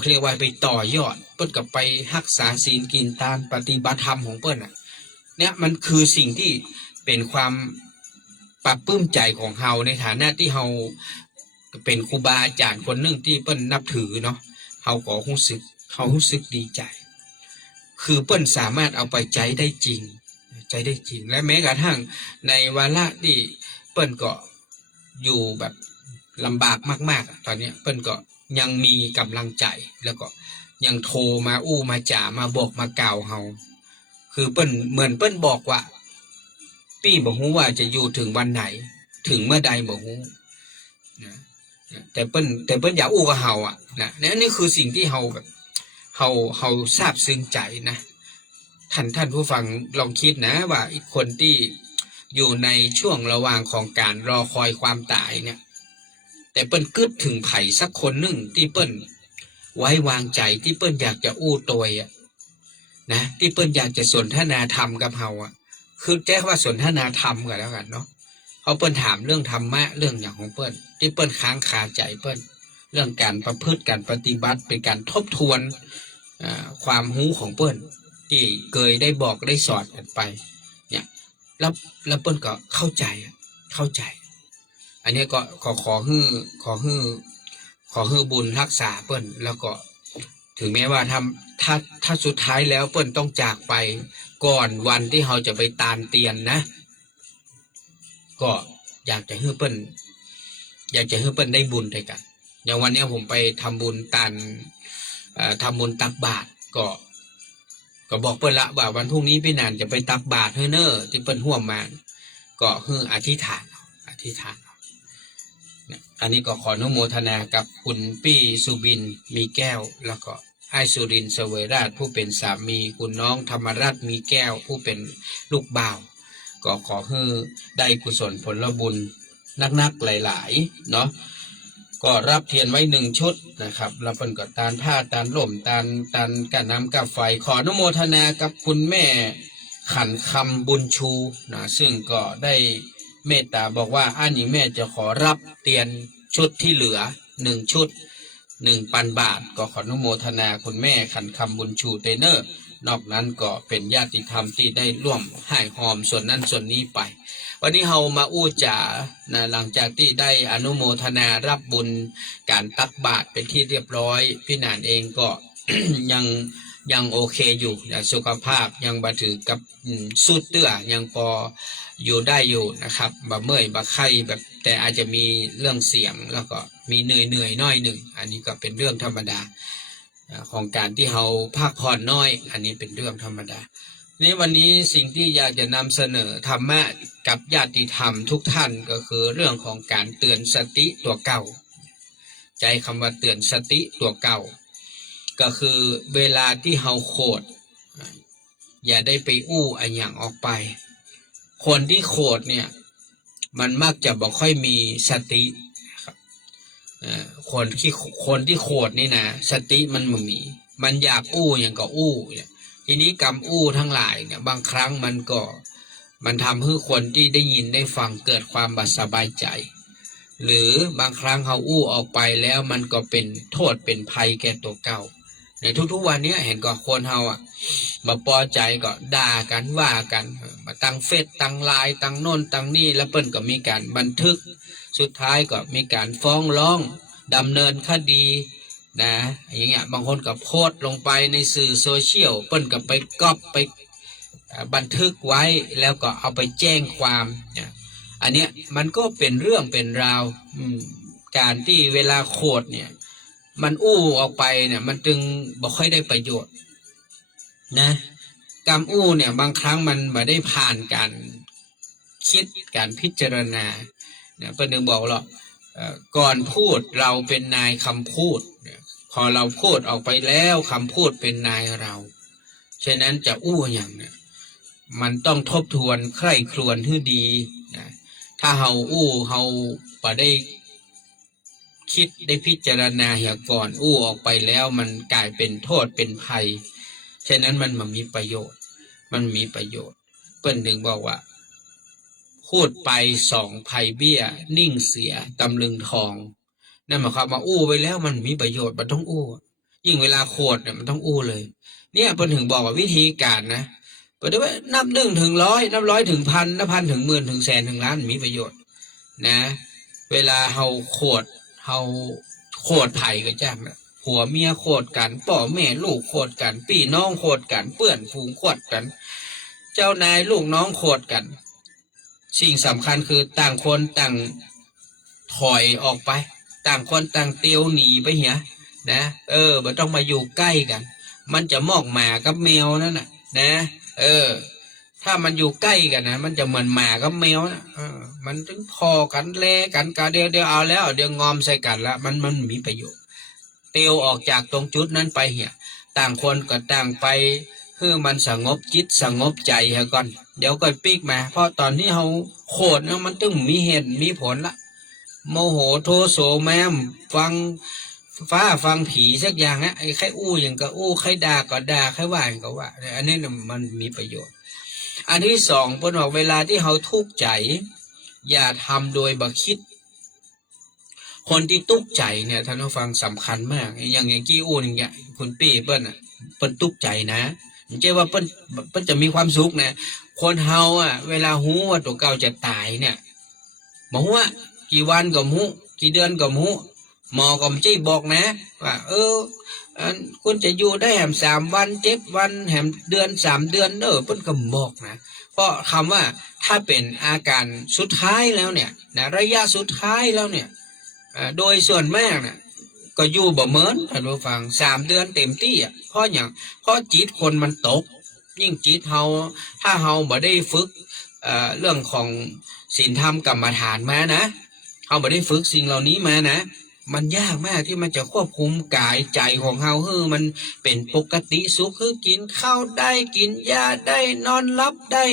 เรียกว่าไปต่อยอดเปิ้ลก็ไปรักษาศีลกินทานปฏิบัติธรรมของเปิ้ลเนี่ยมันคือสิ่งที่เป็นความปรับปลื้มใจของเฮาในฐานะที่เฮาเป็นครูบาอาจารย์คนหนึ่งที่เปิ้ลนับถือเนาะเฮาก็รู้สึกดีใจคือเปิ้ลสามารถเอาไปใจได้จริงและแม้กระทั่งในวาระที่เปิ้ลก็อยู่แบบลำบากมากๆตอนนี้เปิ้ลก็ยังมีกำลังใจแล้วก็ยังโทรมามาจ่ามาบอกมากล่าวเฮาคือเปิ้ลเหมือนเปิ้ลบอกว่าปี้บ่ฮู้ว่าจะอยู่ถึงวันไหนถึงเมื่อใดบ่ฮู้นะแต่เปิ้ลอยากกับเฮานะนี่คือสิ่งที่เฮาแบบ เฮาซาบซึ้งใจนะท่านผู้ฟังลองคิดนะว่าอีกคนที่อยู่ในช่วงระหว่างของการรอคอยความตายเนี่ยแต่เปิ้นกึดถึงไผสักคนหนึ่งที่เปิ้นไว้วางใจที่เปิ้นอยากจะอู้ตวยอ่ะนะที่เปิ้นอยากจะสนทนาธรรมกับเฮาอ่ะคือแจ้ว่าสนทนาธรรมกันแล้วกันเนาะเขาเปิ้นถามเรื่องธรรมะเรื่องอย่างของเปิ้นที่เปิ้นค้างคาใจเปิ้นเรื่องการประพฤติการปฏิบัติเป็นการทบทวนความรู้ของเปิ้นที่เคยได้บอกได้สอนกันไปเนี่ยแล้วเปิ้นก็เข้าใจอันนี้ก็ขอฮือบุญรักษาเปิ้นแล้วก็ถึงแม้ว่าถ้าสุดท้ายแล้วเปิ้นต้องจากไปก่อนวันที่เราจะไปตานเตียนนะก็อยากจะให้เปิ้นได้บุญด้วยกันอย่างวันนี้ผมไปทำบุญทำบุญตักบาตรก็บอกเปิ้นละว่าวันพรุ่งนี้พี่นานจะไปตักบาตรให้เน้อที่เปิ้นห่วมมาก็ฮืออธิษฐานอันนี้ก็ขออนุโมทนากับคุณปี้สุบินมีแก้วแล้วก็ไอ้สุรินทร์เสวยราชผู้เป็นสามีคุณน้องธรรมรัตน์มีแก้วผู้เป็นลูกบ่าวก็ขอให้ได้กุศลผลบุญนักๆหลายๆเนาะก็รับเทียนไว้1 ชุดนะครับแล้วเพิ่นก็ตานผ้าตานล่มตานกะน้ำกะไฟขออนุโมทนากับคุณแม่ขันคำบุญชูนะซึ่งก็ได้เมตตาบอกว่าอันนี้แม่จะขอรับเตียนชุดที่เหลือ1 ชุด 1,000 บาทก็ขออนุโมทนาคุณแม่ขันคำบุญชูเตเนอร์นอกนั้นก็เป็นญาติธรรมที่ได้ร่วมให้หอมส่วนนั้นส่วนนี้ไปวันนี้เรามาอู้จ๋านะหลังจากที่ได้อนุโมทนารับบุญการตักบาตรเป็นที่เรียบร้อยพี่นานเองก็ ยังโอเคอยู่สุขภาพยังบ่ถือกับสุดเตื้อยังพออยู่ได้อยู่นะครับบ่เมื่อยบ่ไข้แบบแต่อาจจะมีเรื่องเสียงแล้วก็มีเหนื่อยน้อยหนึ่งอันนี้ก็เป็นเรื่องธรรมดาของการที่เราพักผ่อนน้อยอันนี้เป็นเรื่องธรรมดาในวันนี้สิ่งที่อยากจะนำเสนอธรรมะกับญาติธรรมทุกท่านก็คือเรื่องของการเตือนสติตัวเก่าใจคำว่าเตือนสติตัวเก่าก็คือเวลาที่เฮาโคดอย่าได้ไปอู้อันอย่างออกไปคนที่โคดเนี่ยมันมักจะบ่ค่อยมีสติครับคนที่โคดนี่นะสติมันไม่มีมันอยากอู้อย่างก็อู้ทีนี้กรรมอู้ทั้งหลายเนี่ยบางครั้งมันทำให้คนที่ได้ยินได้ฟังเกิดความบัดสบายใจหรือบางครั้งเขาอู้ออกไปแล้วมันก็เป็นโทษเป็นภัยแก่ตัวเก่าในทุกๆวันนี้เห็นก็คนเฮามาพอใจก็ด่ากันว่ากันมาตั้งเฟซตั้งไลน์ตั้งโน่นตั้งนี่แล้วเปิ้นก็มีการบันทึกสุดท้ายก็มีการฟ้องร้องดำเนินคดีนะอย่างเงี้ยบางคนก็โพสต์ลงไปในสื่อโซเชียลเปิ้นก็ไปก๊อปไปบันทึกไว้แล้วก็เอาไปแจ้งความอันเนี้ยมันก็เป็นเรื่องเป็นราวการที่เวลาโคดเนี่ยมันอู้ออกไปเนี่ยมันจึงบ่ค่อยได้ประโยชน์นะการอู้เนี่ยบางครั้งมันไม่ได้ผ่านการคิดการพิจารณาเนี่ยเปิ้นถึงบอกหรอกก่อนพูดเราเป็นนายคำพูดพอเราพูดออกไปแล้วคำพูดเป็นนายเราฉะนั้นจะอู้อย่างเนี่ยมันต้องทบทวนใคร่ครวญให้ดีนะถ้าเฮาอู้เฮาบ่ได้คิดได้พิจารณาเหี่ยก่อนอู้ออกไปแล้วมันกลายเป็นโทษเป็นภัยฉะนั้นมันมีประโยชน์เปิ้นถึงบอกว่าพูดไป2ภัยเบี้ยนิ่งเสียตำลึงทองนั่นหมายความว่าอู้ไปแล้วมันมีประโยชน์มันต้องอู้ยิ่งเวลาโคดเนี่ยมันต้องอู้เลยเนี่ยเปิ้นถึงบอกว่าวิธีการนะเปิ้นว่านับ1 ถึง 100นับ100 ถึง 1,000นับ 1,000 ถึง 10,000 ถึงแสนถึงล้านมีประโยชน์นะเวลาเฮาโคดไผ่ก็จังนะผัวเมียโคดกันพ่อแม่ลูกโคดกันพี่น้องโคดกันเพื่อนฝูงโคดกันเจ้านายลูกน้องโคดกันสิ่งสำคัญคือต่างคนต่างถอยออกไปต่างคนต่างเตียวหนีไปเหียนะบ่ต้องมาอยู่ใกล้กันมันจะมอกหมากับแมวนั่นน่ะนะถ้ามันอยู่ใกล้กันนะมันจะเหมือนหมากับแมวนะมันถึงพอกันแลกันกะเดี๋ยวเอาแล้วเดี๋ยวงอมใส่กันแล้วมันมีประโยชน์เตียวออกจากตรงจุดนั้นไปเหีย ต่างคนก็ต่างไปคือมันสงบจิตสงบใจฮะก่อนเดี๋ยวก็ปีกมาเพราะตอนที่เขาโคตรมันตึงมีเหตุมีผลละโมโหโทโสแม่มฟังฟ้าฟังผีสักอย่างนะไอ้ใครอู้อย่างก็อู้ใครด่าก็ด่าใครว่าอย่างก็ว่าอันนี้มันมีประโยชน์อันที่สองเพิ่นบอกเวลาที่เขาทุกข์ใจอย่าทำโดยบักคิดคนที่ตุกใจเนี่ยท่านผู้ฟังสำคัญมากอย่างกี้อู้อย่างเงี้ยคุณปี้เปิ้ลเปิ้ลตุกใจนะไม่ใช่ว่าเปิ้ลจะมีความสุขนะคนเฮาเวลาหูว่าตัวเก่าจะตายเนี่ยบอกว่ากี่วันก็หูกี่เดือนก็หูหมอก็ไม่ใช่บอกนะว่าคุณจะอยู่ได้แหม3 วัน7 วันแหมเดือน3 เดือนเปิ้ลก็บอกนะเพราะคำว่าถ้าเป็นอาการสุดท้ายแล้วเนี่ยนะระยะสุดท้ายแล้วเนี่ยโดยส่วนมากนะก็อยู่บ่เหมือนท่านผู้ฟัง3 เดือนเต็มที่เพราะอย่างเพราะจิตคนมันตกยิ่งจิตเฮาถ้าเฮาบ่ได้ฝึกเรื่องของศีลธรรมกรรมฐานมานะเฮาบ่ได้ฝึกสิ่งเหล่านี้มานะมันยากมากที่มันจะควบคุมกายใจของเฮาให้มันเป็นปกติสุขคือกินข้าวได้กินยาได้นอนหลับได้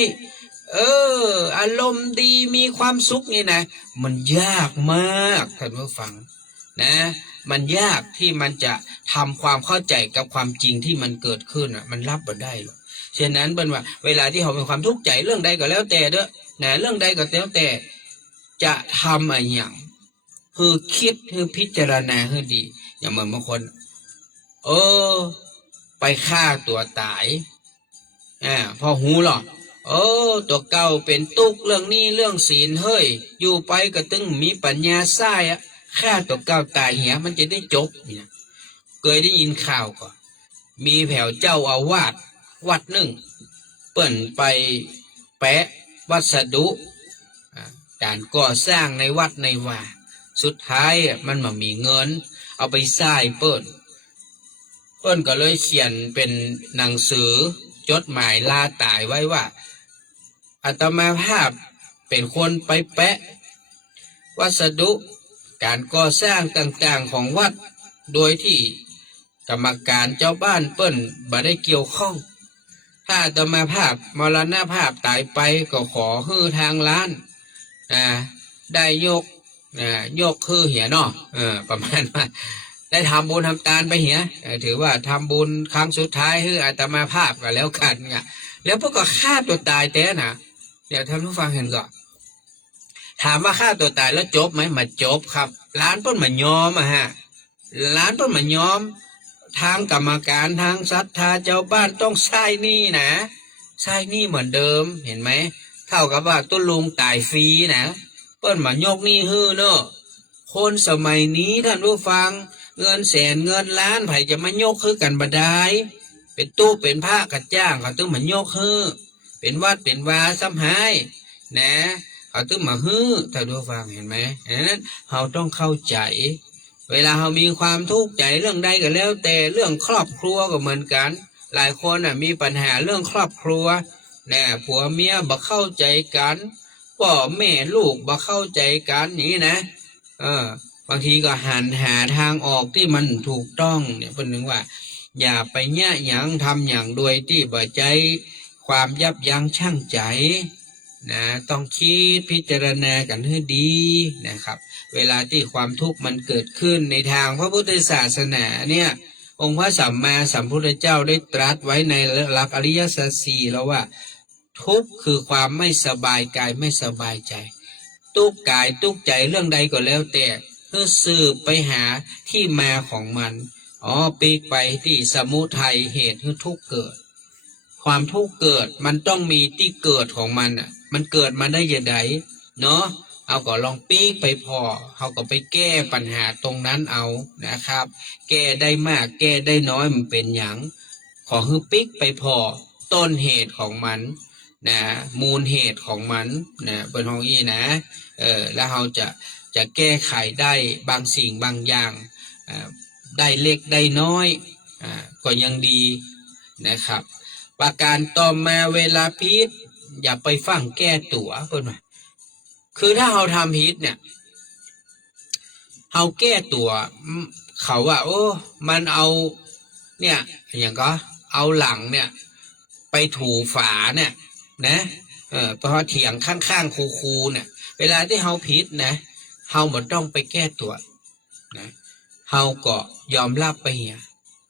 อารมณ์ดีมีความสุขนี่นะมันยากมากท่านผู้ฟังนะมันยากที่มันจะทำความเข้าใจกับความจริงที่มันเกิดขึ้นมันรับบ่ได้หรอกฉะนั้นเป็นว่าเวลาที่เขาเป็นความทุกข์ใจเรื่องใดก็แล้วแต่เด้อนะเรื่องใดก็แล้วแต่จะทำอะไรอย่างคือคิดคือพิจารณาให้ดีอย่างเหมือนบางคนไปฆ่าตัวตายพอหูหรอตัวเก่าเป็นตุกเรื่องนี้เรื่องศีลเฮ้ยอยู่ไปก็ตึงมีปัญญาสายฆ่าตัวเก่าตายเหี้ยมันจะได้จบเนี่ยเคยได้ยินข่าวก่อนมีแผ่วเจ้าอาวาสวัดหนึ่งเปิ่นไปแปะวัสดุการก่อสร้างในวัดในว่าสุดท้ายมันมามีเงินเอาไปสร้างเปิ้นก็เลยเขียนเป็นหนังสือจดหมายลาตายไว้ว่าอาตมาภาพเป็นคนไปแปะวัสดุการก่อสร้างต่างๆของวัดโดยที่กรรมการเจ้าบ้านเปิ้นบ่ได้เกี่ยวข้องถ้าอาตมาภาพมรณภาพตายไปก็ขอให้ทางร้านได้ยกคือเหียเนาะประมาณว่าได้ทำบุญทำทานไปเหียถือว่าทำบุญครั้งสุดท้ายให้อาตมาภาพก็แล้วกันเนี่ยแล้วพวกก็ฆ่าตัวตายแต่นะเดี๋ยวท่านผู้ฟังเห็นก็ถามว่าฆ่าตัวตายแล้วจบไหมมาจบครับร้านเปิ้นมายอมร้านเปิ้นมายอมทางกรรมการทางศรัทธาเจ้าบ้านต้องใช้หนี้นะใช้หนี้เหมือนเดิมเห็นไหมเท่ากับว่าตุ้ลุงตายฟรีนะเปิ้นมายกหนี้ฮื้อเนอะคนสมัยนี้ท่านผู้ฟังเงินแสนเงินล้านไผจะมายกคือกันบ่ได้เป็นตู้เป็นผ้ากระจ้างเขาต้องมายกฮื้อเป็นวัดเป็นวาซ้ำหายนะเขาต้องมาฮื้อท่านผู้ฟังเห็นไหมนั้นเราต้องเข้าใจเวลาเรามีความทุกข์ใจเรื่องใดก็แล้วแต่เรื่องครอบครัวก็เหมือนกันหลายคนมีปัญหาเรื่องครอบครัวนะผัวเมียบ่เข้าใจกันพ่อแม่ลูกบ่เข้าใจกันนี่นะบางทีก็หันหาทางออกที่มันถูกต้องเนี่ยเป็นหนึ่งว่าอย่าไปแย่หยังทำอย่างโดยที่บ่ใจความยับยั้งชั่งใจนะต้องคิดพิจารณากันให้ดีนะครับเวลาที่ความทุกข์มันเกิดขึ้นในทางพระพุทธศาสนาเนี่ยองค์พระสัมมาสัมพุทธเจ้าได้ตรัสไว้ในหลักอริยสัจสี่แล้วว่าทุกข์คือความไม่สบายกายไม่สบายใจทุกข์กายทุกข์ใจเรื่องใดก็แล้วแต่เพื่อสืบไปหาที่มาของมันปีกไปที่สมุทัยเหตุให้ทุกข์เกิดความทุกข์เกิดมันต้องมีที่เกิดของมันมันเกิดมาได้ยังไงเนาะเอาก็ลองปีกไปพอเขาก็ไปแก้ปัญหาตรงนั้นเอานะครับแก้ได้มากแก้ได้น้อยมันเป็นอย่างขอให้ปีกไปพอต้นเหตุของมันนะมูลเหตุของมันนะเป็นของอีนะแล้วเราจะแก้ไขได้บางสิ่งบางอย่างได้เล็กได้น้อยก็ยังดีนะครับประการต่อมาเวลาพิษอย่าไปฟังแก้ตัวเพิ่นว่าคือถ้าเราทำพิษเนี่ยเราแก้ตัวเขาว่ามันเอา เนี่ยอย่างก็เอาหลังเนี่ยไปถูฝาเนี่ยนะพอเถียงข้างๆคูเนี่ยเวลาที่เฮาผิดนะเฮาบ่ต้องไปแก้ตัวนะเฮาก็ยอมรับไปเหีย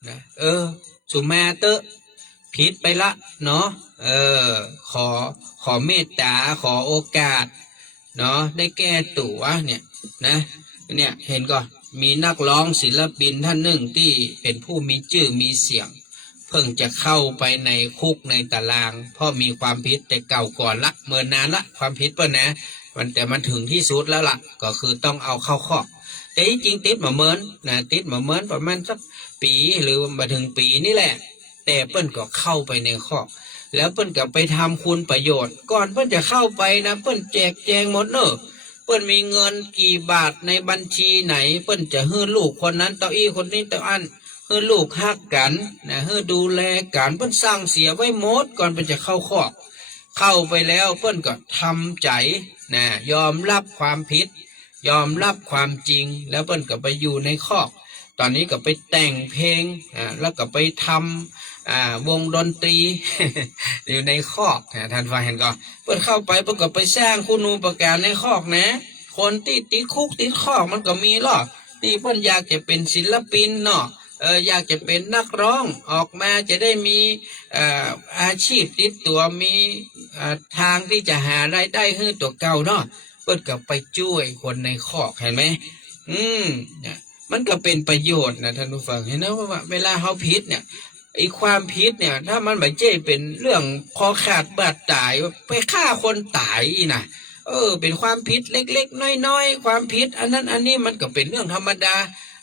นะสุมาเตอะผิดไปละเนาะขอเมตตาขอโอกาสเนาะได้แก้ตัวเนี่ยนะเนี่ยเห็นก็มีนักร้องศิลปินท่านหนึ่งที่เป็นผู้มีชื่อมีเสียงเพิ่งจะเข้าไปในคุกในตารางเพราะมีความผิดแต่เก่าก่อนละเมื่อนานละความผิดเปิ้นนะแต่มันถึงที่สุดแล้วล่ะก็คือต้องเอาเข้าคอกแต่จริงติดมาเมินนะติดมาเมินประมาณสักปีหรือมาถึงปีนี่แหละแต่เปิ้นก็เข้าไปในคอกแล้วเปิ้นก็ไปทำคุณประโยชน์ก่อนเปิ้นจะเข้าไปนะเปิ้นแจกแจงหมดเนอะเปิ้นมีเงินกี่บาทในบัญชีไหนเปิ้นจะให้ลูกคนนั้นเต้าอี้คนนี้เต้าอันให้ลูกฮักกันนะให้ดูแลกันเปิ้นสร้างเสียไว้หมดก่อนเปิ้นจะเข้าคอกเข้าไปแล้วเปิ้นก็ทำใจนะยอมรับความผิดยอมรับความจริงแล้วเปิ้นก็ไปอยู่ในคอกตอนนี้ก็ไปแต่งเพลงแล้วก็ไปทำวงดนตรี อยู่ในคอกท่านฟังเห็นก็เปิ้นเข้าไปเปิ้นก็ไปสร้างคุณูปการในคอกนะคนที่ติดคุกติดคอกมันก็มีหรอกที่เปิ้นอยากจะเป็นศิลปินเนาะอยากจะเป็นนักร้องออกมาจะได้มีอาชีพติดตัวมีทางที่จะหารายได้ให้ตัวเก่าเนาะเปิ้นก็ไปช่วยคนในคอกเห็นไหมเนี่ยมันก็เป็นประโยชน์นะท่านผู้ฟังเห็นนะว่าเวลาเฮาผิดเนี่ยไอ้ความผิดเนี่ยถ้ามันไม่ใช่เป็นเรื่องคอขาดบาดตายไปฆ่าคนตายนะเป็นความผิดเล็กๆน้อยๆความผิดอันนั้นอันนี้มันก็เป็นเรื่องธรรมดา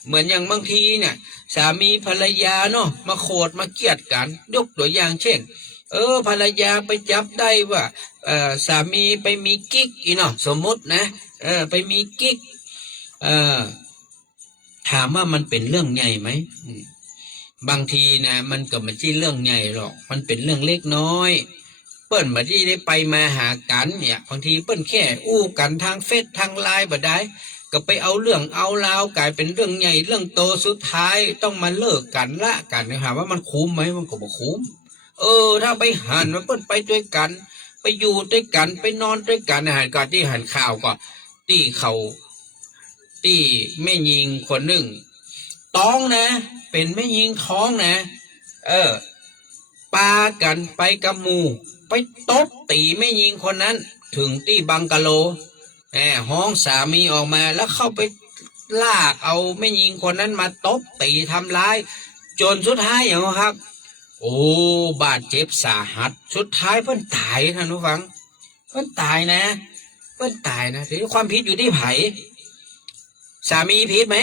เหมือนอย่างบางทีเนี่ยสามีภรรยาเนาะมาโคดมาเกลียดกันยกตัวอย่างเช่นภรรยาไปจับได้ว่าสามีไปมีกิ๊กอีเนาะสมมุตินะไปมีกิ๊กถามว่ามันเป็นเรื่องใหญ่ไหมบางทีนะมันก็ไม่ใช่เรื่องใหญ่หรอกมันเป็นเรื่องเล็กน้อยเปิ้นมาที่ได้ไปมาหากันเนี่ยบางทีเปิ้นแค่อู้กันทางเฟซทางไลน์บ่ได้ก็ไปเอาเรื่องเอาราวกลายเป็นเรื่องใหญ่เรื่องโตสุดท้ายต้องมาเลิกกันละกันนะถามว่ามันคุ้มไหมมันก็บ่คุ้มถ้าไปหันมาเปิ้นไปด้วยกันไปอยู่ด้วยกันไปนอนด้วยกันอาหารก่อนที่หันข่าวก็ที่เขาที่แม่ยิงคนหนึ่งท้องนะเป็นแม่ยิงท้องนะปากันไปกับหมู่ไปตบตีแม่ยิงคนนั้นถึงที่บังกะโลห้องสามีออกมาแล้วเข้าไปลากเอาแม่ยิงคนนั้นมาตบตีทำร้ายจนสุดท้ายอย่างครับโอ้บาดเจ็บสาหัสสุดท้ายเพิ่นตายท่านผู้ฟังเพิ่นตายนะเพิ่นตายนะทีนี้ความผิดอยู่ที่ไผสามีผิดไหม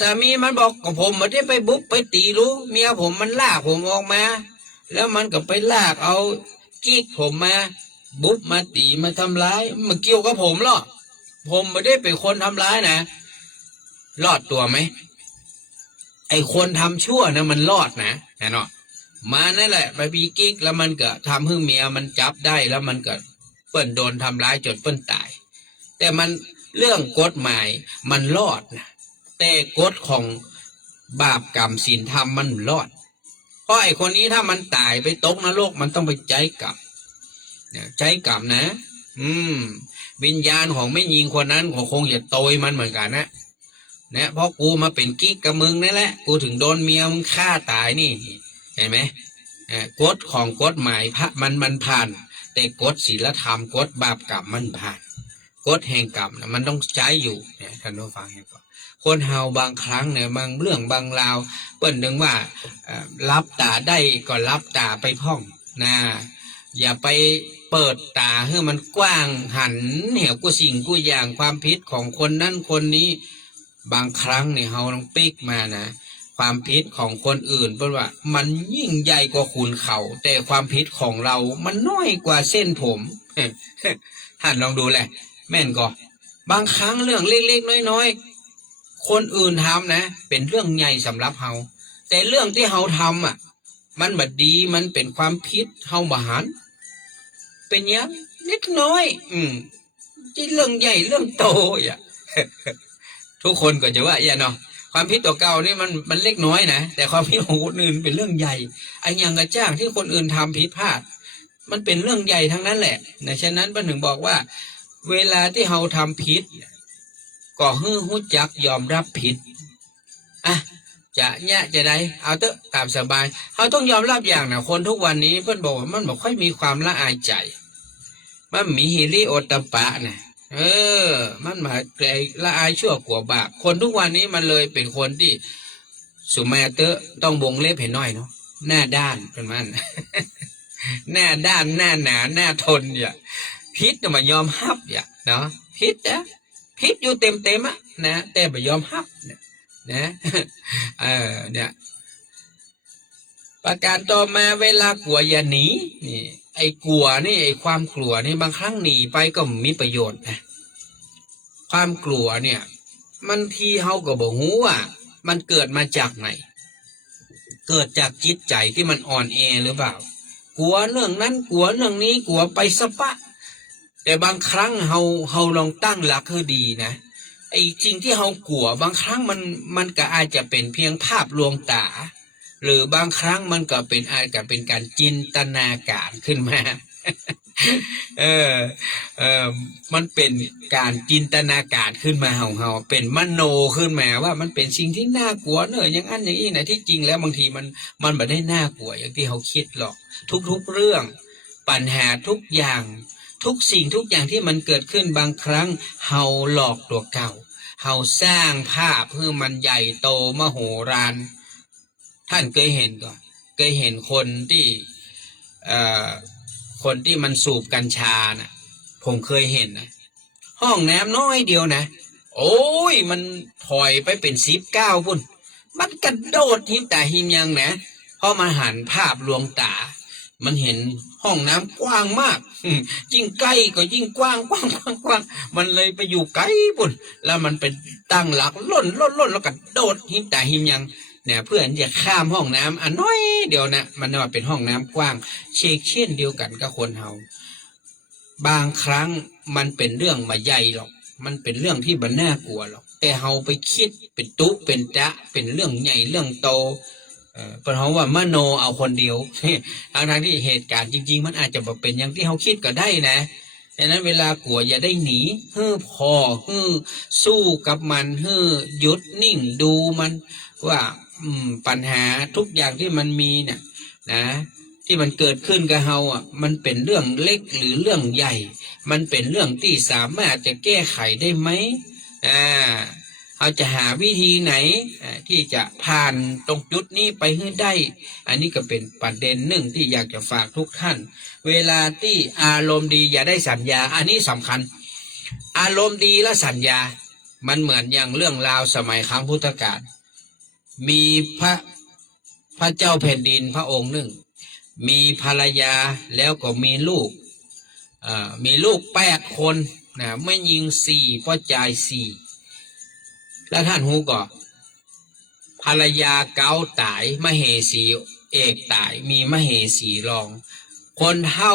สามีมันบอกกับผมมาได้ไปบุกไปตีรู้เมียผมมันลากผมออกมาแล้วมันก็ไปลากเอากิ๊กผมมาบุกมาตีมาทำร้ายมันเกี่ยวกับผมหรอผมไม่ได้เป็นคนทำร้ายนะรอดตัวไหมไอคนทำชั่วนะมันรอดนะเนาะมานั่นแหละไปมีกิ๊กแล้วมันก็ทำให้เมียมันจับได้แล้วมันก็เปิ้นโดนทำร้ายจนเปิ้นตายแต่มันเรื่องกฎหมายมันรอดนะแต่กฎของบาปกรรมศีลธรรมมันรอดเพราะไอ้คนนี้ถ้ามันตายไปตกนรกมันต้องไปใจกรรมใจกรรมนะวิญญาณของไม่ยิงคนนั้นคงจะโตยมันเหมือนกันนะเนี่ยเพราะกูมาเป็นกิ๊กกับมึงนั่นแหละกูถึงโดนเมียมึงฆ่าตายนี่เห็นไหมกฎของกฎหมายพระมันผ่านแต่กฎศีลธรรมกฎบาปกรรมมันผ่านกฎแห่งกรรมนะมันต้องใช้อยู่เนี่ยท่านผู้ฟังเห็นก็คนเฮาบางครั้งเนี่ยบางเรื่องบางราวเปิ้นนึงว่ารับตาได้ก็รับตาไปพ่องนะอย่าไปเปิดตาให้มันกว้างหันเหี่ยวกูสิ่งกูอย่างความผิดของคนนั้นคนนี้บางครั้งเนี่ยเฮาต้องปิ๊กมานะความผิดของคนอื่นเพราะว่ามันยิ่งใหญ่กว่าขุนเขาแต่ความผิดของเรามันน้อยกว่าเส้นผม ท่านลองดูแหละแม่นก็บางครั้งเรื่องเล็กๆน้อยๆคนอื่นทำนะเป็นเรื่องใหญ่สำหรับเฮาแต่เรื่องที่เฮาทำมันบัดดีมันเป็นความผิดเฮาบ่หันเป็นเนี้ยเล็กน้อยที่เรื่องใหญ่เรื่องโตทุกคนก็จะว่าอย่างเนาะ ความผิดตัวเก่านี่มันเล็กน้อยนะแต่ความผิดของคนอื่นเป็นเรื่องใหญ่ไอ้อย่างกระจ้างที่คนอื่นทำผิดพลาดมันเป็นเรื่องใหญ่ทั้งนั้นแหละนะฉะนั้นป้าหนึ่งบอกว่าเวลาที่เราทำผิดก็รู้จักยอมรับผิดอ่ะจะเนี่ยจะได้เอาเถอะตามสบายเขาต้องยอมรับอย่างนะคนทุกวันนี้เพื่อนบอกว่ามันบอกค่อยมีความละอายใจมันมีฮิริโอตตัปปะนะมันมาไกลละอายชั่วกลัวบาปคนทุกวันนี้มันเลยเป็นคนที่สุมาเตอร์ต้องวงเล็บเห็นน้อยเนาะหน้าด้านเป็นมัน หน้าด้านหน้าหนาหน้าทนอย่าพิษจะมายอมฮับอย่าเนาะพิษนะพิษอยู่เต็มอะนะแต่ไม่ยอมฮับเนี่ยนะเนี่ยประการต่อมาเวลากลัวอย่าหนีนี่ไอ้กลัวนี่ไอ้ความกลัวนี่บางครั้งหนีไปก็มีประโยชน์นะความกลัวเนี่ยมันทีเฮาก็บอกฮู้ว่ามันเกิดมาจากไหนเกิดจากจิตใจที่มันอ่อนแอหรือเปล่ากลัวเรื่องนั้นกลัวเรื่องนี้กลัวไปสะปะแต่บางครั้งเฮาลองตั้งหลักให้ดีนะไอ้จริงที่เฮากลัวบางครั้งมันก็อาจจะเป็นเพียงภาพลวงตาหรือบางครั้งมันก็เป็นอาจจะเป็นการจินตนาการขึ้นมา มันเป็นการจินตนาการขึ้นมาเฮาเป็นมโนขึ้นมาว่ามันเป็นสิ่งที่น่ากลัวเนอะอย่างนั้นอย่างนี้นะที่จริงแล้วบางทีมันไม่ได้น่ากลัวอย่างที่เขาคิดหรอกทุกเรื่องปัญหาทุกอย่างทุกสิ่งทุกอย่างที่มันเกิดขึ้นบางครั้งเฮาหลอกตัวเก่าเฮาสร้างภาพเพื่อมันใหญ่โตมโหฬารท่านเคยเห็นก่อนเคยเห็นคนที่คนที่มันสูบกัญชานะผมเคยเห็นนะห้องน้ำน้อยเดียวนะโอ้ยมันถอยไปเป็น19พุ่นมันกระโดดหิมแต่หิมยังนะพอมาหันภาพลวงตามันเห็นห้องน้ำกว้างมากยิ่งใกล้ก็ยิ่งกว้างมันเลยไปอยู่ไกลพุ่นแล้วมันเป็นตั้งหลักล่นแล้วก็โดดหิมแต่หิมยังเนี่ยเพื่อนจะข้ามห้องน้ำอันน้อยเดียวนะมันว่าเป็นห้องน้ำกว้างเช่นเดียวกันกับคนเฮาบางครั้งมันเป็นเรื่องมาใหญ่หรอกมันเป็นเรื่องที่บันน่ากลัวหรอกแต่เฮาไปคิดเป็นตุ๊เป็นจ๊ะเป็นเรื่องใหญ่เรื่องโตเพราะว่ามโนเอาคนเดียวทั้งที่เหตุการณ์จริงๆมันอาจจะบ่เป็นอย่างที่เฮาคิดก็ได้นะดังนั้นเวลากลัวอย่าได้หนีพอสู้กับมันหยุดนิ่งดูมันว่าปัญหาทุกอย่างที่มันมีเนี่ยนะที่มันเกิดขึ้นกับเฮามันเป็นเรื่องเล็กหรือเรื่องใหญ่มันเป็นเรื่องที่สามารถจะแก้ไขได้ไหมเราจะหาวิธีไหนที่จะผ่านตรงจุดนี้ไปให้ได้อันนี้ก็เป็นประเด็นหนึ่งที่อยากจะฝากทุกท่านเวลาที่อารมณ์ดีอย่าได้สัญญาอันนี้สำคัญอารมณ์ดีและสัญญามันเหมือนอย่างเรื่องราวสมัยครั้งพุทธกาลมีพระเจ้าแผ่นดินพระองค์หนึ่งมีภรรยาแล้วก็มีลูก8 คนนะไม่ยิง4พ่อจ่าย4แล้วท่านฮู้ก็ภรรยาเก้าตายมเหสีเอกตายมีมเหสีรองคนเฒ่า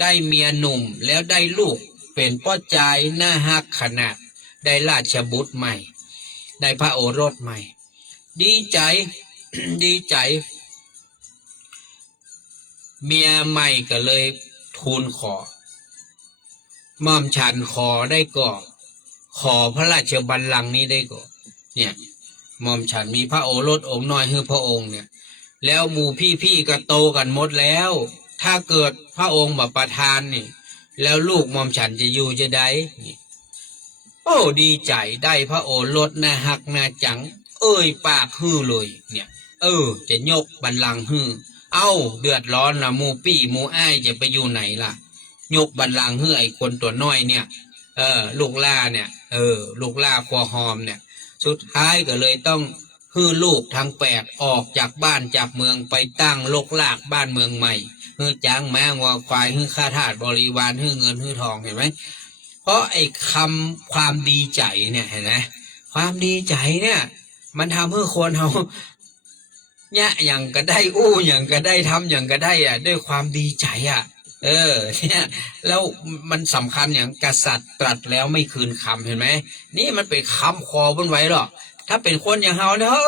ได้เมียหนุ่มแล้วได้ลูกเป็นพ่อจ่ายหน้าฮักขนาดได้ราชบุตรใหม่ได้พระโอรสใหม่ดีใจ ดีใจเมียใหม่ก็เลยทูลขอม่อมฉันขอได้ก็ขอพระราชบัลลังก์นี้ได้ก็เนี่ยม่อมฉันมีพระโอรสองค์น้อยคือพระองค์เนี่ยแล้วหมู่พี่ก็โตกันหมดแล้วถ้าเกิดพระองค์มาประทานนี่แล้วลูกม่อมฉันจะอยู่จะได้นี่โอ้ดีใจได้พระโอรสน่าฮักน่าจังปากเลยเนี่ยจะยกบัลลังก์เดือดร้อนละหมู่ปี้หมู่อ้ายจะไปอยู่ไหนล่ะยกบัลลังก์ไอ้คนตัวน้อยเนี่ยลูกล่าเนี่ยลูกล่าคอหอมเนี่ยสุดท้ายก็เลยต้องลูกทั้ง8ออกจากบ้านจากเมืองไปตั้งลกลากบ้านเมืองใหม่จ้างแม้วัวควายข้าทาสบริวารเงินทองเห็นไหมเพราะไอ้ความดีใจเนี่ยเห็นไหมความดีใจเนี่ยมันทำให้คนเราเนี่ยอย่างก็ได้อย่างก็ได้ทำอย่างก็ได้ด้วยความดีใจเนี่ยแล้วมันสำคัญอย่างกษัตริย์ตรัสแล้วไม่คืนคำเห็นไหมนี่มันเป็นคำคอบนไว้หรอก ถ้าเป็นคนอย่างเฮาเด้อ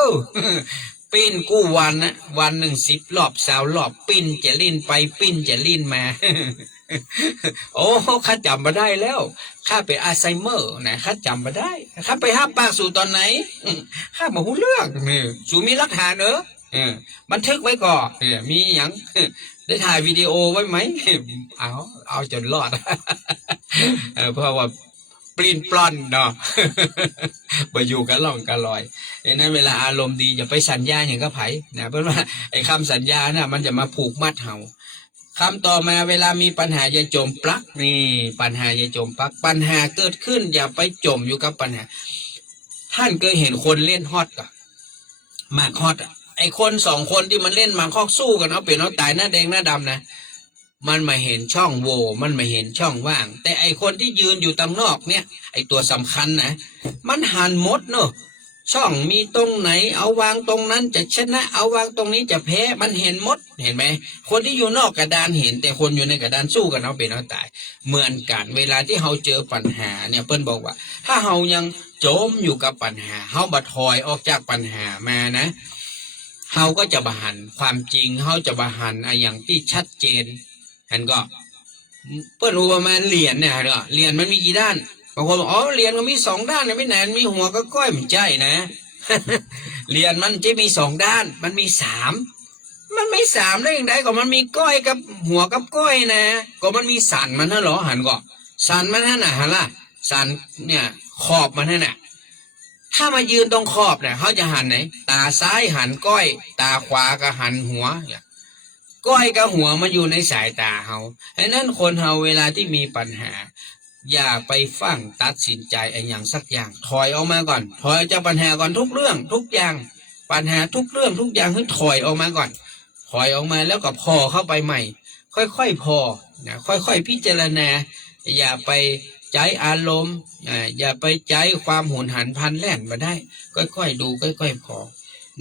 ปิ้นกู้วันนะวันหนึ่ง10 รอบ20 รอบปิ้นจะลิ้นไปปิ้นจะลิ้นมา โอ้ข้าจำมาได้แล้วข้าเป็นอัลไซเมอร์นะข้าจำมาได้ข้าไปห้ามปากสู่ตอนไหน ข้ามาหูเรื่องนี่สู่มีหลักฐานเนอะบันทึกไว้ก่อนมีอย่าง ได้ถ่ายวิดีโอไว้ไหม เอาจนรอด เพราะว่าปลิ้นปล้อนเนาะ ไปอยู่กันล่องกันลอยดังนั้นเวลาอารมณ์ดีอย่าไปสัญญาอย่างกับไผนะเพราะว่าไอ้คำสัญญาน่ะมันจะมาผูกมัดเฮาคำต่อมาเวลามีปัญหาอย่าจมปลักนี่ปัญหาอย่าจมปลักปัญหาเกิดขึ้นอย่าไปจมอยู่กับปัญหาท่านเคยเห็นคนเล่นฮอตกะหมากฮอตอ่ะไอ้คน2 คนที่มันเล่นหมากฮอกสู้กันเอาเป็นเอาตายหน้าแดงหน้าดำนะมันมาเห็นช่องโหว่มันมาเห็นช่องว่าง แต่ไอคนที่ยืนอยู่ตรงนอกเนี่ยไอตัวสำคัญนะมันหันหมดเนอะช่องมีตรงไหนเอาวางตรงนั้นจะชนะเอาวางตรงนี้จะแพ้มันเห็นหมดเห็นไหมคนที่อยู่นอกกระดานเห็นแต่คนอยู่ในกระดานสู้กันเอาเป็นเอาตายเหมือนกันเวลาที่เราเจอปัญหาเนี่ยเปิ้นบอกว่าถ้าเรายังจมอยู่กับปัญหาเราบัดถอยออกจากปัญหามานะเราก็จะบหันความจริงเราจะบหันไออย่างที่ชัดเจนอันก็เปิ้นอุปมาเหรียญเนี่ยเหรอเหรียญมันมีกี่ด้านบางคนบอกอ๋อเหรียญก็มี2 ด้านนะไม่แน่มีหัวก็ก้อยมันใจนะ เหรียญมันจะมี2 ด้านมันมี3มันไม่3ได้อย่างไรก็มันมีก้อยกับหัวกับก้อยนะก็มันมีสันมันน่ะเหรอหันก็สันมันนั่นน่ะฮะล่ะสันเนี่ยขอบมันนั่นน่ะถ้ามายืนตรงขอบเนี่ยเขาจะหันไหนตาซ้ายหันก้อยตาขวาก็หันหัวก้อยกับหัวมันอยู่ในสายตาเฮาดังนั้นคนเฮาเวลาที่มีปัญหาอย่าไปฟังตัดสินใจไอ้อย่างสักอย่างถอยออกมาก่อนถอยจากปัญหาก่อนทุกเรื่องทุกอย่างปัญหาทุกเรื่องทุกอย่างให้ถอยออกมาก่อนถอยออกมาแล้วก็พอเข้าไปใหม่ค่อยๆพอนะค่อยๆพิจารณาอย่าไปใจอารมณ์อย่าไปใจความหุนหันพลันแล่นมาได้ค่อยๆดูค่อยๆพอ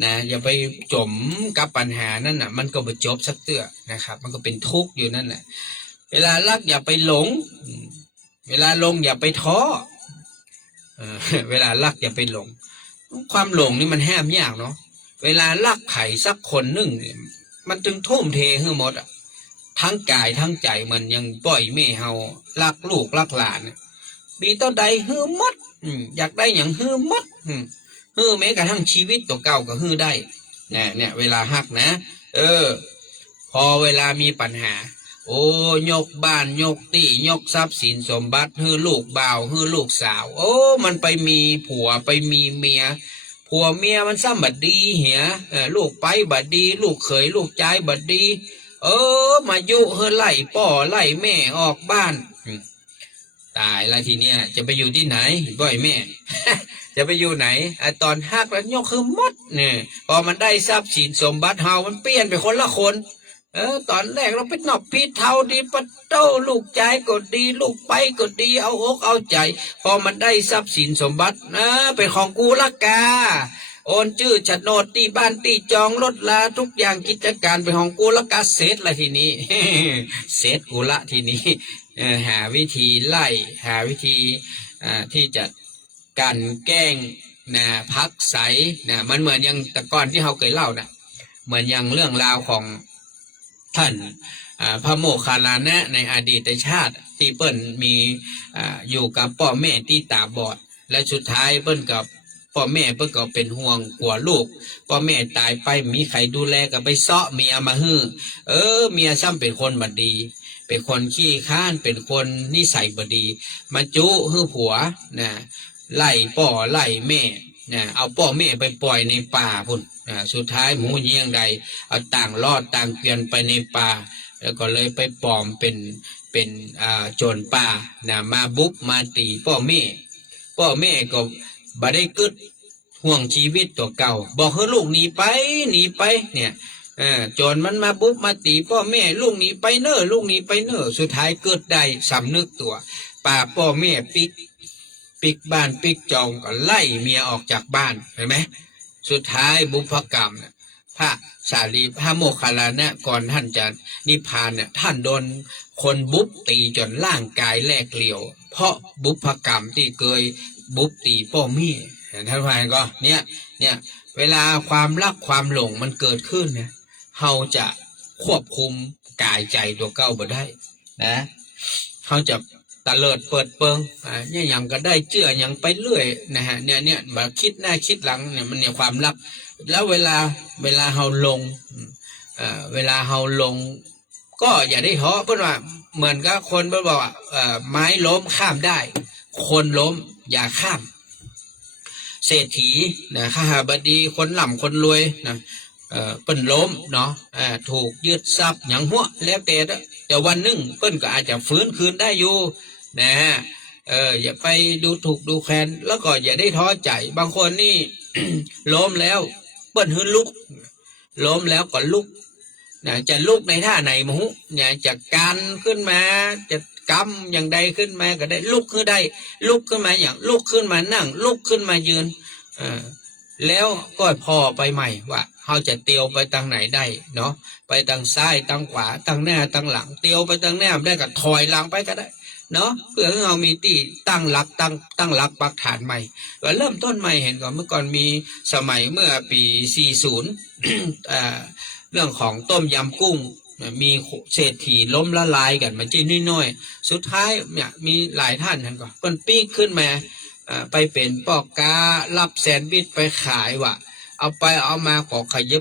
นะอย่าไปจมกับปัญหานั่นน่ะมันก็บ่จบสักเตื้อนะครับมันก็เป็นทุกข์อยู่นั่นแหละเวลารักอย่าไปหลงเวลาลงอย่าไปท้อเวลารักอย่าไปหลงความหลงนี่มันห้ามยากเนาะเวลารักใครสักคนหนึ่งมันจึงทุ่มเทให้หมดอ่ะทั้งกายทั้งใจมันยังปล่อยแม่เฮารักลูกรักหลานมีต้นใดฮือหมดอยากได้อย่างฮือหมดฮือแม้กระทั่งชีวิตตัวเก่าก็ฮือได้เนี่ยเวลาฮักนะพอเวลามีปัญหาโอ้ยกบ้านยกที่ยกทรัพย์สินสมบัติฮือลูกบ่าวฮือลูกสาวโอ้มันไปมีผัวไปมีเมียผัวเมียมันซ้ำบัดดีเหียลูกไปบัดดีลูกเขยลูกชายบัดดีมายุเฮอไล่ป่อไล่แม่ออกบ้านตายแล้วทีเนี้ยจะไปอยู่ที่ไหนบ่อยแม่ จะไปอยู่ไหนตอนฮักแล้วยกคือมดเนี่ยพอมันได้ทรัพย์สินสมบัติเฮามันเปลี่ยนไปคนละคนตอนแรกเราเป็นนอกพี่เท่าดีปะเต้าลูกใจก็ดีลูกไปก็ดีเอาอกเอาใจพอมันได้ทรัพย์สินสมบัติเป็นของกูละกาโอนชื่อโฉนดที่บ้านที่จองรถลาทุกอย่างกิจการเป็นของกูละกาเสร็จละทีนี้ เสร็จกูละทีนี้หาวิธีไล่หาวิธีที่จะกันแกล้งพักใสมันเหมือนอย่างแต่ก่อนที่เขาเคยเล่าเหมือนอย่างเรื่องราวของท่านพระโมคคัลลานะในอดีตชาติที่เปิ้นมีอยู่กับพ่อแม่ที่ตาบอดและสุดท้ายเปิ้นกับพ่อแม่เปิ้นก็เป็นห่วงกลัวลูกพ่อแม่ตายไปมีใครดูแลก็ไปเซาะเมียมาฮื้อเมียซ้ำเป็นคนบัดดีเป็นคนขี้ข้านเป็นคนนิสัยบดีมาจุฮื้อผัวไล่ป่อไล่แม่เอาป่อแม่ไปปล่อยในป่าพุ่นสุดท้ายหมูเยี่ยงใดเอาต่างรอดต่างเปลี่ยนไปในป่าแล้วก็เลยไปปลอมเป็นโจรป่ามาบุกมาตีป่อแม่ก็บ่ได้กึดห่วงชีวิตตัวเก่าบอกให้ลูกหนีไปเนี่ยโจรมันมาบุกมาตีพ่อแม่ลูกหนีไปเน้อลูกหนีไปเน้อสุดท้ายเกิดได้สำนึกตัวป่าพ่อแม่ปิกบ้านปิกจองก็ไล่เมียออกจากบ้านเห็นไหมสุดท้ายบุพกรรมพระสารีพระโมคคัลลานะก่อนท่านจะนิพพานท่านโดนคนบุบตีจนร่างกายแหลกเหลวเพราะบุพกรรมที่เคยบุบตีพ่อแม่ ท่านผู้ฟังก็เนี่ยเวลาความรักความหลงมันเกิดขึ้นเนี่ยเราจะควบคุมกายใจตัวเก้าบ่ได้นะเขาจะตะเลิดเปิดเปิงเนี่ยอย่างก็ได้เจื่ออย่างไปเรื่อยนะฮะเนี่ยมาคิดหน้าคิดหลังเนี่ยมันเนี่ยความรักแล้วเวลาเราลงเวลาเราลงก็อย่าได้ท้อเพราะว่าเหมือนกับคนบอกว่าไม้ล้มข้ามได้คนล้มอย่าข้ามเศรษฐีนะข้าบดีคนหล่ำคนรวยนะเปิ้นล้มเนาะถูกยึดทรัพย์อย่างหัวแล้วแต่วันหนึ่งเปิ้นก็อาจจะฟื้นคืนได้อยู่นะฮะอย่าไปดูถูกดูแคลนแล้วก็อย่าได้ท้อใจบางคนนี่ ล้มแล้วเปิ้นหื้นลุกล้มแล้วก็ลุกนะจะลุกในท่าไหนมหุเนี่ยจะการขึ้นมาจะกำอย่างใดขึ้นมาก็ได้ลุกขึ้นได้ลุกขึ้นมาอย่างลุกขึ้นมานั่งลุกขึ้นมายืนแล้วก็พอไปใหม่ว่าเขาจะเตียวไปทางไหนได้เนาะไปทางซ้ายทางขวาทางหน้าทางหลังเตียวไปทางหน้าได้ก็ถอยหลังไปก็ได้เนาะเพื่อให้เรามีที่ตั้งหลักตั้งหลักปักฐานใหม่ก็เริ่มต้นใหม่เห็นก่อนเมื่อก่อนมีสมัยเมื่อปี40 เรื่องของต้มยำกุ้งมีเศรษฐีล้มละลายกันมาจิ้นน้อยๆสุดท้ายเนี่ยมีหลายท่านท่านก็คนปีกขึ้นมาไปเป็นปอกการับแซนด์วิชไปขายว่ะเอาไปเอามาก็ขยั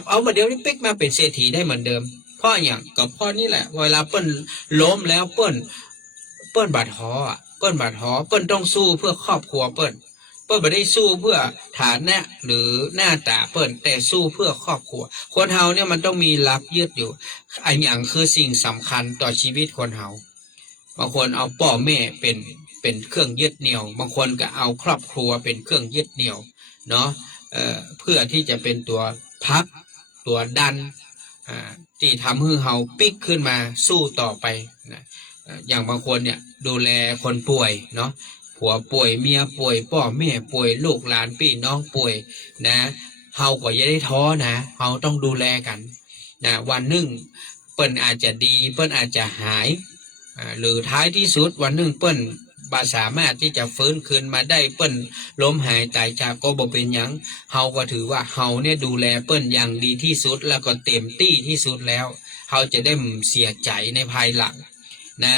บเอามาเดี๋ยวนี้ปิ๊กมาเป็นเศรษฐีได้เหมือนเดิมเพราะอย่างกับพ่อนี่แหละเวลาเปิ้นล้มแล้วเปิ้นบาดหอเปิ้นต้องสู้เพื่อครอบครัวเปิ้นไม่ได้สู้เพื่อฐานะหรือหน้าตาเปิ้นแต่สู้เพื่อครอบครัวคนเฮาเนี่ยมันต้องมีหลักยึดอยู่อันอย่างคือสิ่งสำคัญต่อชีวิตคนเฮาบางคนเอาพ่อแม่เป็นเครื่องยึดเหนี่ยวบางคนก็เอาครอบครัวเป็นเครื่องยึดเหนี่ยวเนาะเพื่อที่จะเป็นตัวพักตัวดันที่ทำให้เฮาปิ๊กขึ้นมาสู้ต่อไปนะอย่างบางคนเนี่ยดูแลคนป่วยเนาะผัวป่วยเมียป่วยพ่อแม่ป่วยลูกหลานพี่น้องป่วยนะเฮาก็อย่าได้ท้อนะเฮาต้องดูแลกันนะวันหนึ่งเปิ้นอาจจะดีเปิ้นอาจจะหายหรือท้ายที่สุดวันหนึ่งเปิ้นบ่สามารถที่จะฟื้นคืนมาได้เปิ้นล้มหายตายจากก็บ่เป็นหยังเฮาก็ถือว่าเฮาเนี่ยดูแลเปิ้นอย่างดีที่สุดแล้วก็เต็มที่ที่สุดแล้วเฮาจะได้เสียใจในภายหลังนะ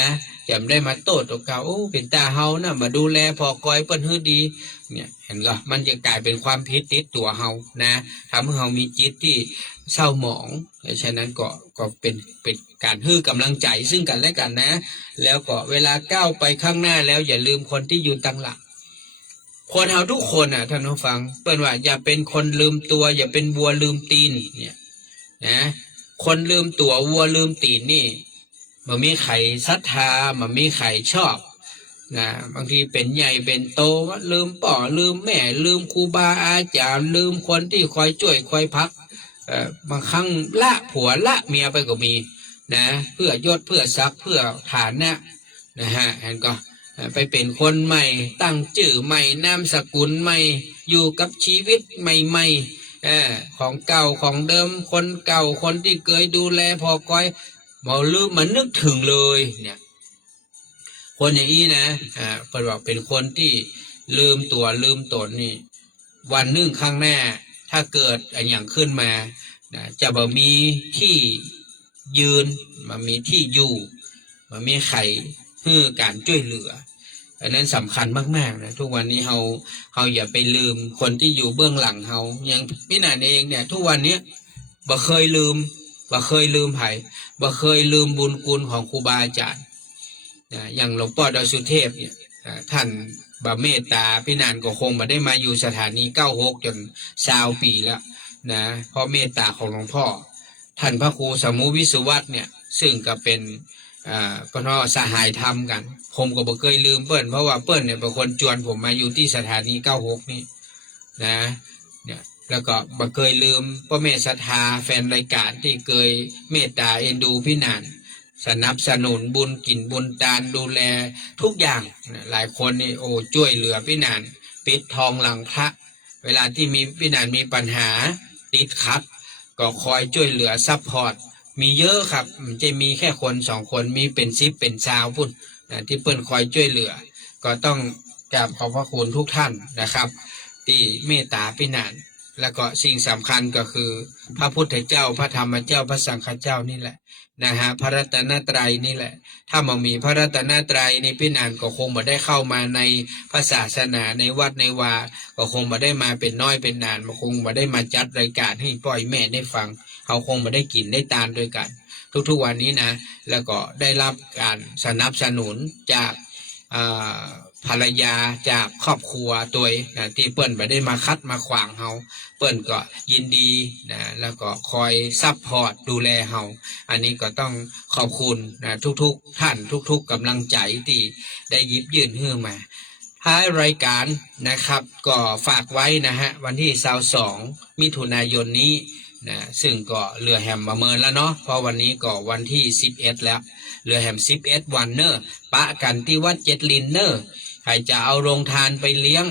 จะได้มาโต้ตัวเก่าโอ้เป็นตาเฮานะมาดูแลพอกอยเปิ้นฮื้อดีเนี่ยเห็นก็มันจะกลายเป็นความผิดติดตัวเฮานะทำให้เฮามีจิตที่เศร้าหมองฉะนั้นก็เป็นการฮื้อกำลังใจซึ่งกันและกันนะแล้วก็เวลาก้าวไปข้างหน้าแล้วอย่าลืมคนที่อยู่ตั้งหลักคนเฮาทุกคนน่ะท่านผู้ฟังเปิ้นว่าอย่าเป็นคนลืมตัวอย่าเป็นวัวลืมตีนเนี่ยนะคนลืมตัววัวลืมตีนนี่มันมีใครศรัทธามันมีใครชอบนะบางทีเป็นใหญ่เป็นโตว่าลืมพ่อลืมแม่ลืมครูบาอาจารย์ลืมคนที่คอยช่วยคอยพักบางครั้งละผัวละเมียไปก็มีนะเพื่อยศเพื่อศักดิ์เพื่อฐานะนะฮะเห็นก็ไปเป็นคนใหม่ตั้งชื่อใหม่นามสกุลใหม่อยู่กับชีวิตใหม่ๆของเก่าของเดิมคนเก่าคนที่เคยดูแลพอก้อยมาลืมมันนึกถึงเลยเนี่ยคนอย่างนี้นะเปิดบอกเป็นคนที่ลืมตัวลืมตนนี่วันหนึ่งข้างหน้าถ้าเกิดอย่างขึ้นมาจะบ่มีที่ยืนมันมีที่อยู่มันมีใครให้การช่วยเหลืออันนั้นสำคัญมากๆนะทุกวันนี้เราอย่าไปลืมคนที่อยู่เบื้องหลังเราอย่างพี่หนานเองเนี่ยทุกวันนี้บ่เคยลืมไผบ่เคยลืมบุญคุณของครูบาอาจารย์อย่างหลวงพ่อดอยสุเทพเนี่ยท่านบาเมตตาพี่นานก็คงมาได้มาอยู่สถานี96จน20 ปีแล้วนะเพราะเมตตาของหลวงพ่อท่านพระครูสมุวิสุวัตเนี่ยซึ่งก็เป็นเพราะสหายธรรมกันผมก็บ่เคยลืมเปิ้นเพราะว่าเปิ้นเนี่ยเป็นคนชวนผมมาอยู่ที่สถานี96นี่นะเนี่ยแล้วก็บ่เคยลืมพ่อแม่ศรัทธาแฟนรายการที่เคยเมตตาเอ็นดูพี่นานสนับสนุนบุญกินบุญทานดูแลทุกอย่างหลายคนนี่โอ้ช่วยเหลือพี่นานปิดทองหลังพระเวลาที่มีพี่นานมีปัญหาติดขัดก็คอยช่วยเหลือซัพพอร์ตมีเยอะครับมันจะมีแค่คน2 คนมีเป็น10เป็น20พุ่นที่เปิ้นคอยช่วยเหลือก็ต้อง กราบขอบพระคุณทุกท่านนะครับที่เมตตาพี่นานแล้วก็สิ่งสำคัญก็คือพระพุทธเจ้าพระธรรมเจ้าพระสังฆเจ้านี่แหละนะฮะพระรัตนตรัยนี่แหละถ้ามันมีพระรัตนตรัยในพี่นานก็คงไม่ได้เข้ามาในพระศาสนาในวัดในวาก็คงไม่ได้มาเป็นน้อยเป็นนานมันคงไม่ได้มาจัดรายการให้พ่อแม่ได้ฟังเขาคงไม่ได้กินได้ตานด้วยกันทุกๆวันนี้นะแล้วก็ได้รับการสนับสนุนจากภรรยาจากครอบครัวตัวนะที่เปิ้นไม่ได้มาคัดมาขวางเฮาเปิ้นก็ยินดีนะแล้วก็คอยซัพพอร์ตดูแลเฮาอันนี้ก็ต้องขอบคุณนะทุกๆท่านทุกๆกำลังใจที่ได้หยิบยื่นให้มาท้ายรายการนะครับก็ฝากไว้นะฮะวันที่22มิถุนายนนี้นะซึ่งก็เรือแฮมประเมินแล้วเนาะเพราะวันนี้ก็วันที่11แล้วเรือแฮม11วันเนอร์ปะกันที่วัดเจ็ดลินเนอร์ใครจะเอาโรงทานไปเลี้ยง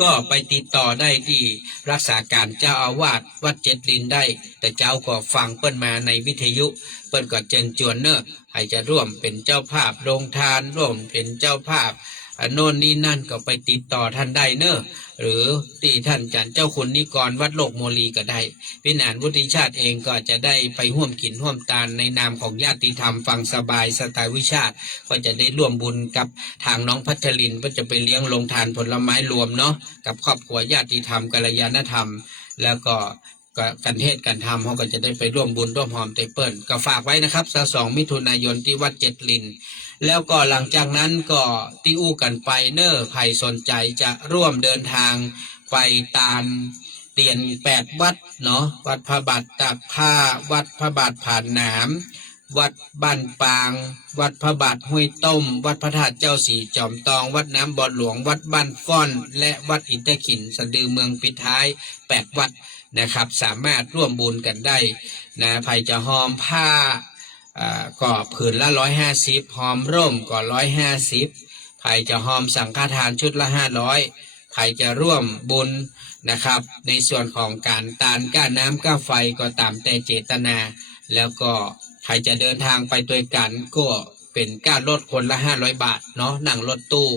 ก็ไปติดต่อได้ที่รักษาการเจ้าอาวาสวัดเจ็ดลินได้แต่เจ้าก็ฟังเปิ้นมาในวิทยุเปิ้นก็เชิญชวนเนอะใครจะร่วมเป็นเจ้าภาพโรงทานร่วมเป็นเจ้าภาพโน่นนี่นั่นก็ไปติดต่อท่านได้เนอะหรือที่ท่านจันเจ้าคุณนิกรวัดโลกโมลีก็ได้พี่นานวุฒิชาติเองก็จะได้ไปร่วมกินร่วมทานในนามของญาติธรรมฟังสบายสไตล์วิชาติก็จะได้ร่วมบุญกับทางน้องพัชรินก็จะไปเลี้ยงลงทานผลไม้รวมเนาะกับครอบครัวญาติธรรมกัลยาณธรรมแล้วก็กันเทศกันธรรมเขาก็จะได้ไปร่วมบุญร่วมหอมเตเปิลก็ฝากไว้นะครับ2มิถุนายนที่วัดเจ็ดลินแล้วก็หลังจากนั้นก็ติ้วกันไปเนอใครสนใจจะร่วมเดินทางไปตามเตียน8วัดเนาะวัดพระบาทตากผ้าวัดพระบาทผ่านหนามวัดบ้านปางวัดพระบาทห้วยต้มวัดพระธาตุเจ้าสีจอมตองวัดน้ำบ่อหลวงวัดบ้านฟ้อนและวัดอินทขินสะดือเมืองปิดท้าย8วัดนะครับสามารถร่วมบุญกันได้นะใครจะหอมผ้าก็ผืนละ150หอมร่มก็150ใครจะหอมสังฆทานชุดละ500ใครจะร่วมบุญนะครับในส่วนของการตานก้าน้ำก้าไฟก็ตามแต่เจตนาแล้วก็ใครจะเดินทางไปด้วยกันก็เป็นการลดคนละ500บาทเนาะนั่งรถตู้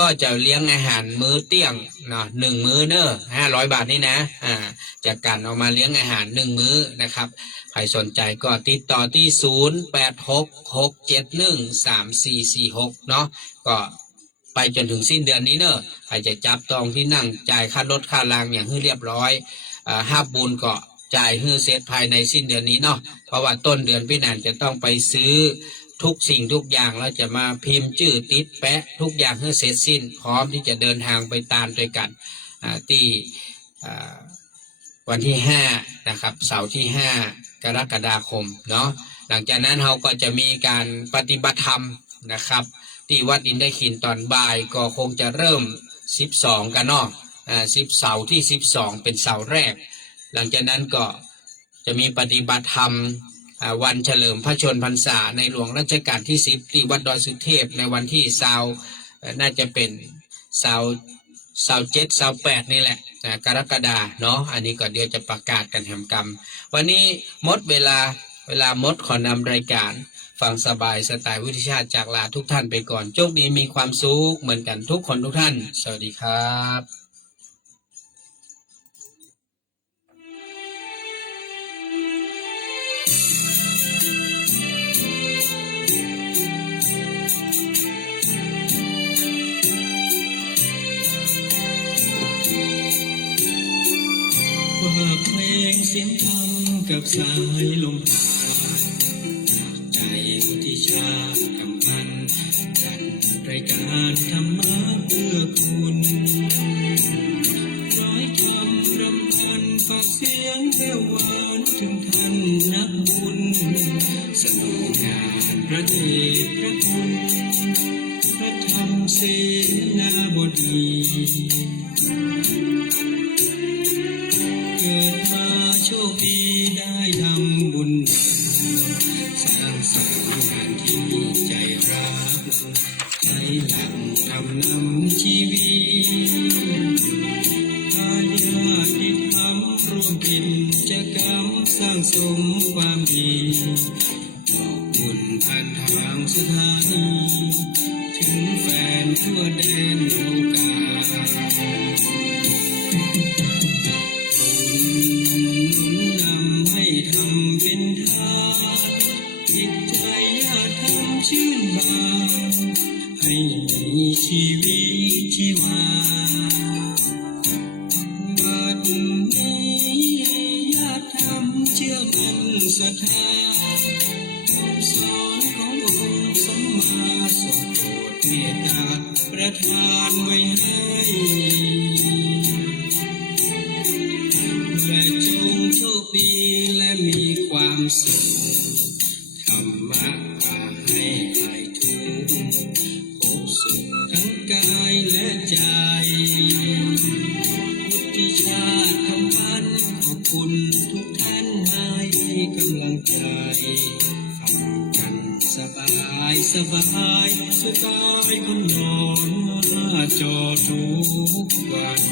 ก็จะเลี้ยงอาหารมื้อเที่ยงเนาะ1มื้อเนอะ500บาทนี่นะจากการเอามาเลี้ยงอาหาร1มื้อนะครับใครสนใจก็ติดต่อที่0866713446เนาะก็ไปจนถึงสิ้นเดือนนี้เนอะใครจะจับจองที่นั่งจ่ายค่ารถค่ารางอย่างให้เรียบร้อยห้าบุญก็จ่ายให้เสร็จภายในสิ้นเดือนนี้เนาะเพราะว่าต้นเดือนพี่นันจะต้องไปซื้อทุกสิ่งทุกอย่างแล้วจะมาพิมพ์ชื่อติดแปะทุกอย่างให้เสร็จสิ้นพร้อมที่จะเดินทางไปตามด้วยกันที่วันที่5นะครับเสาร์ที่5กรกฎาคมเนาะหลังจากนั้นเราก็จะมีการปฏิบัติธรรมนะครับที่วัดอินทขินตอนบ่ายก็คงจะเริ่ม12กันเนาะ10เสาร์ที่12เป็นเสาร์แรกหลังจากนั้นก็จะมีปฏิบัติธรรมวันเฉลิมพระชนพรรษาในหลวงรัชกาลที่10ที่วัดดอยสุเทพในวันที่น่าจะเป็นเสาร์7เสาร์8นี่แหละกรกฎาเนาะอันนี้ก็เดี๋ยวจะประกาศกันแห่งกรรมวันนี้หมดเวลาหมดขอนำรายการฟังสบายสไตล์วิทยาจากลาทุกท่านไปก่อนโชคดีมีความสุขเหมือนกันทุกคนทุกท่านสวัสดีครับฝากเพลงเสียงธรรมกับสายลมผ่านใจวุฒิชาติกำพันจัดรายการธรรมะเพื่อคุณร้อยคำรำพันฟังเสียงแก้วหวานถึงท่านนักบุญสนุกงานพระเดชพระคุณพระธรรมเสนาบดีเกิดมาโชคดีได้ทำบุญสร้างสรรค์งานที่ใจรักใช้หลักทำนำชีวิตพาญาติธรรมร่วมกิจกรรมสร้างสมความดีบอกบุญผ่านทางสถานีถึงแฟน ทั่วแดนโลกาหนุนนำให้ทำเป็นทานจิตใจอย่าทำชื่นบานให้มีชีวิตชีวาบัดนี้ญาติธรรมเชื่อมั่นศรัทธาคำสอนขององค์สัมมาสัมพุทธเมตตาประทานไว้ให้และจงโชคดีและมีความสุขธรรมะพาให้หายทุกข์พบสุขทั้งกายและใจพุทธิชาติคำพันขอบคุณทุกท่านให้กำลังใจฟังกันสบายสบายสุดท้ายคนนอนหน้าจอทุกวัน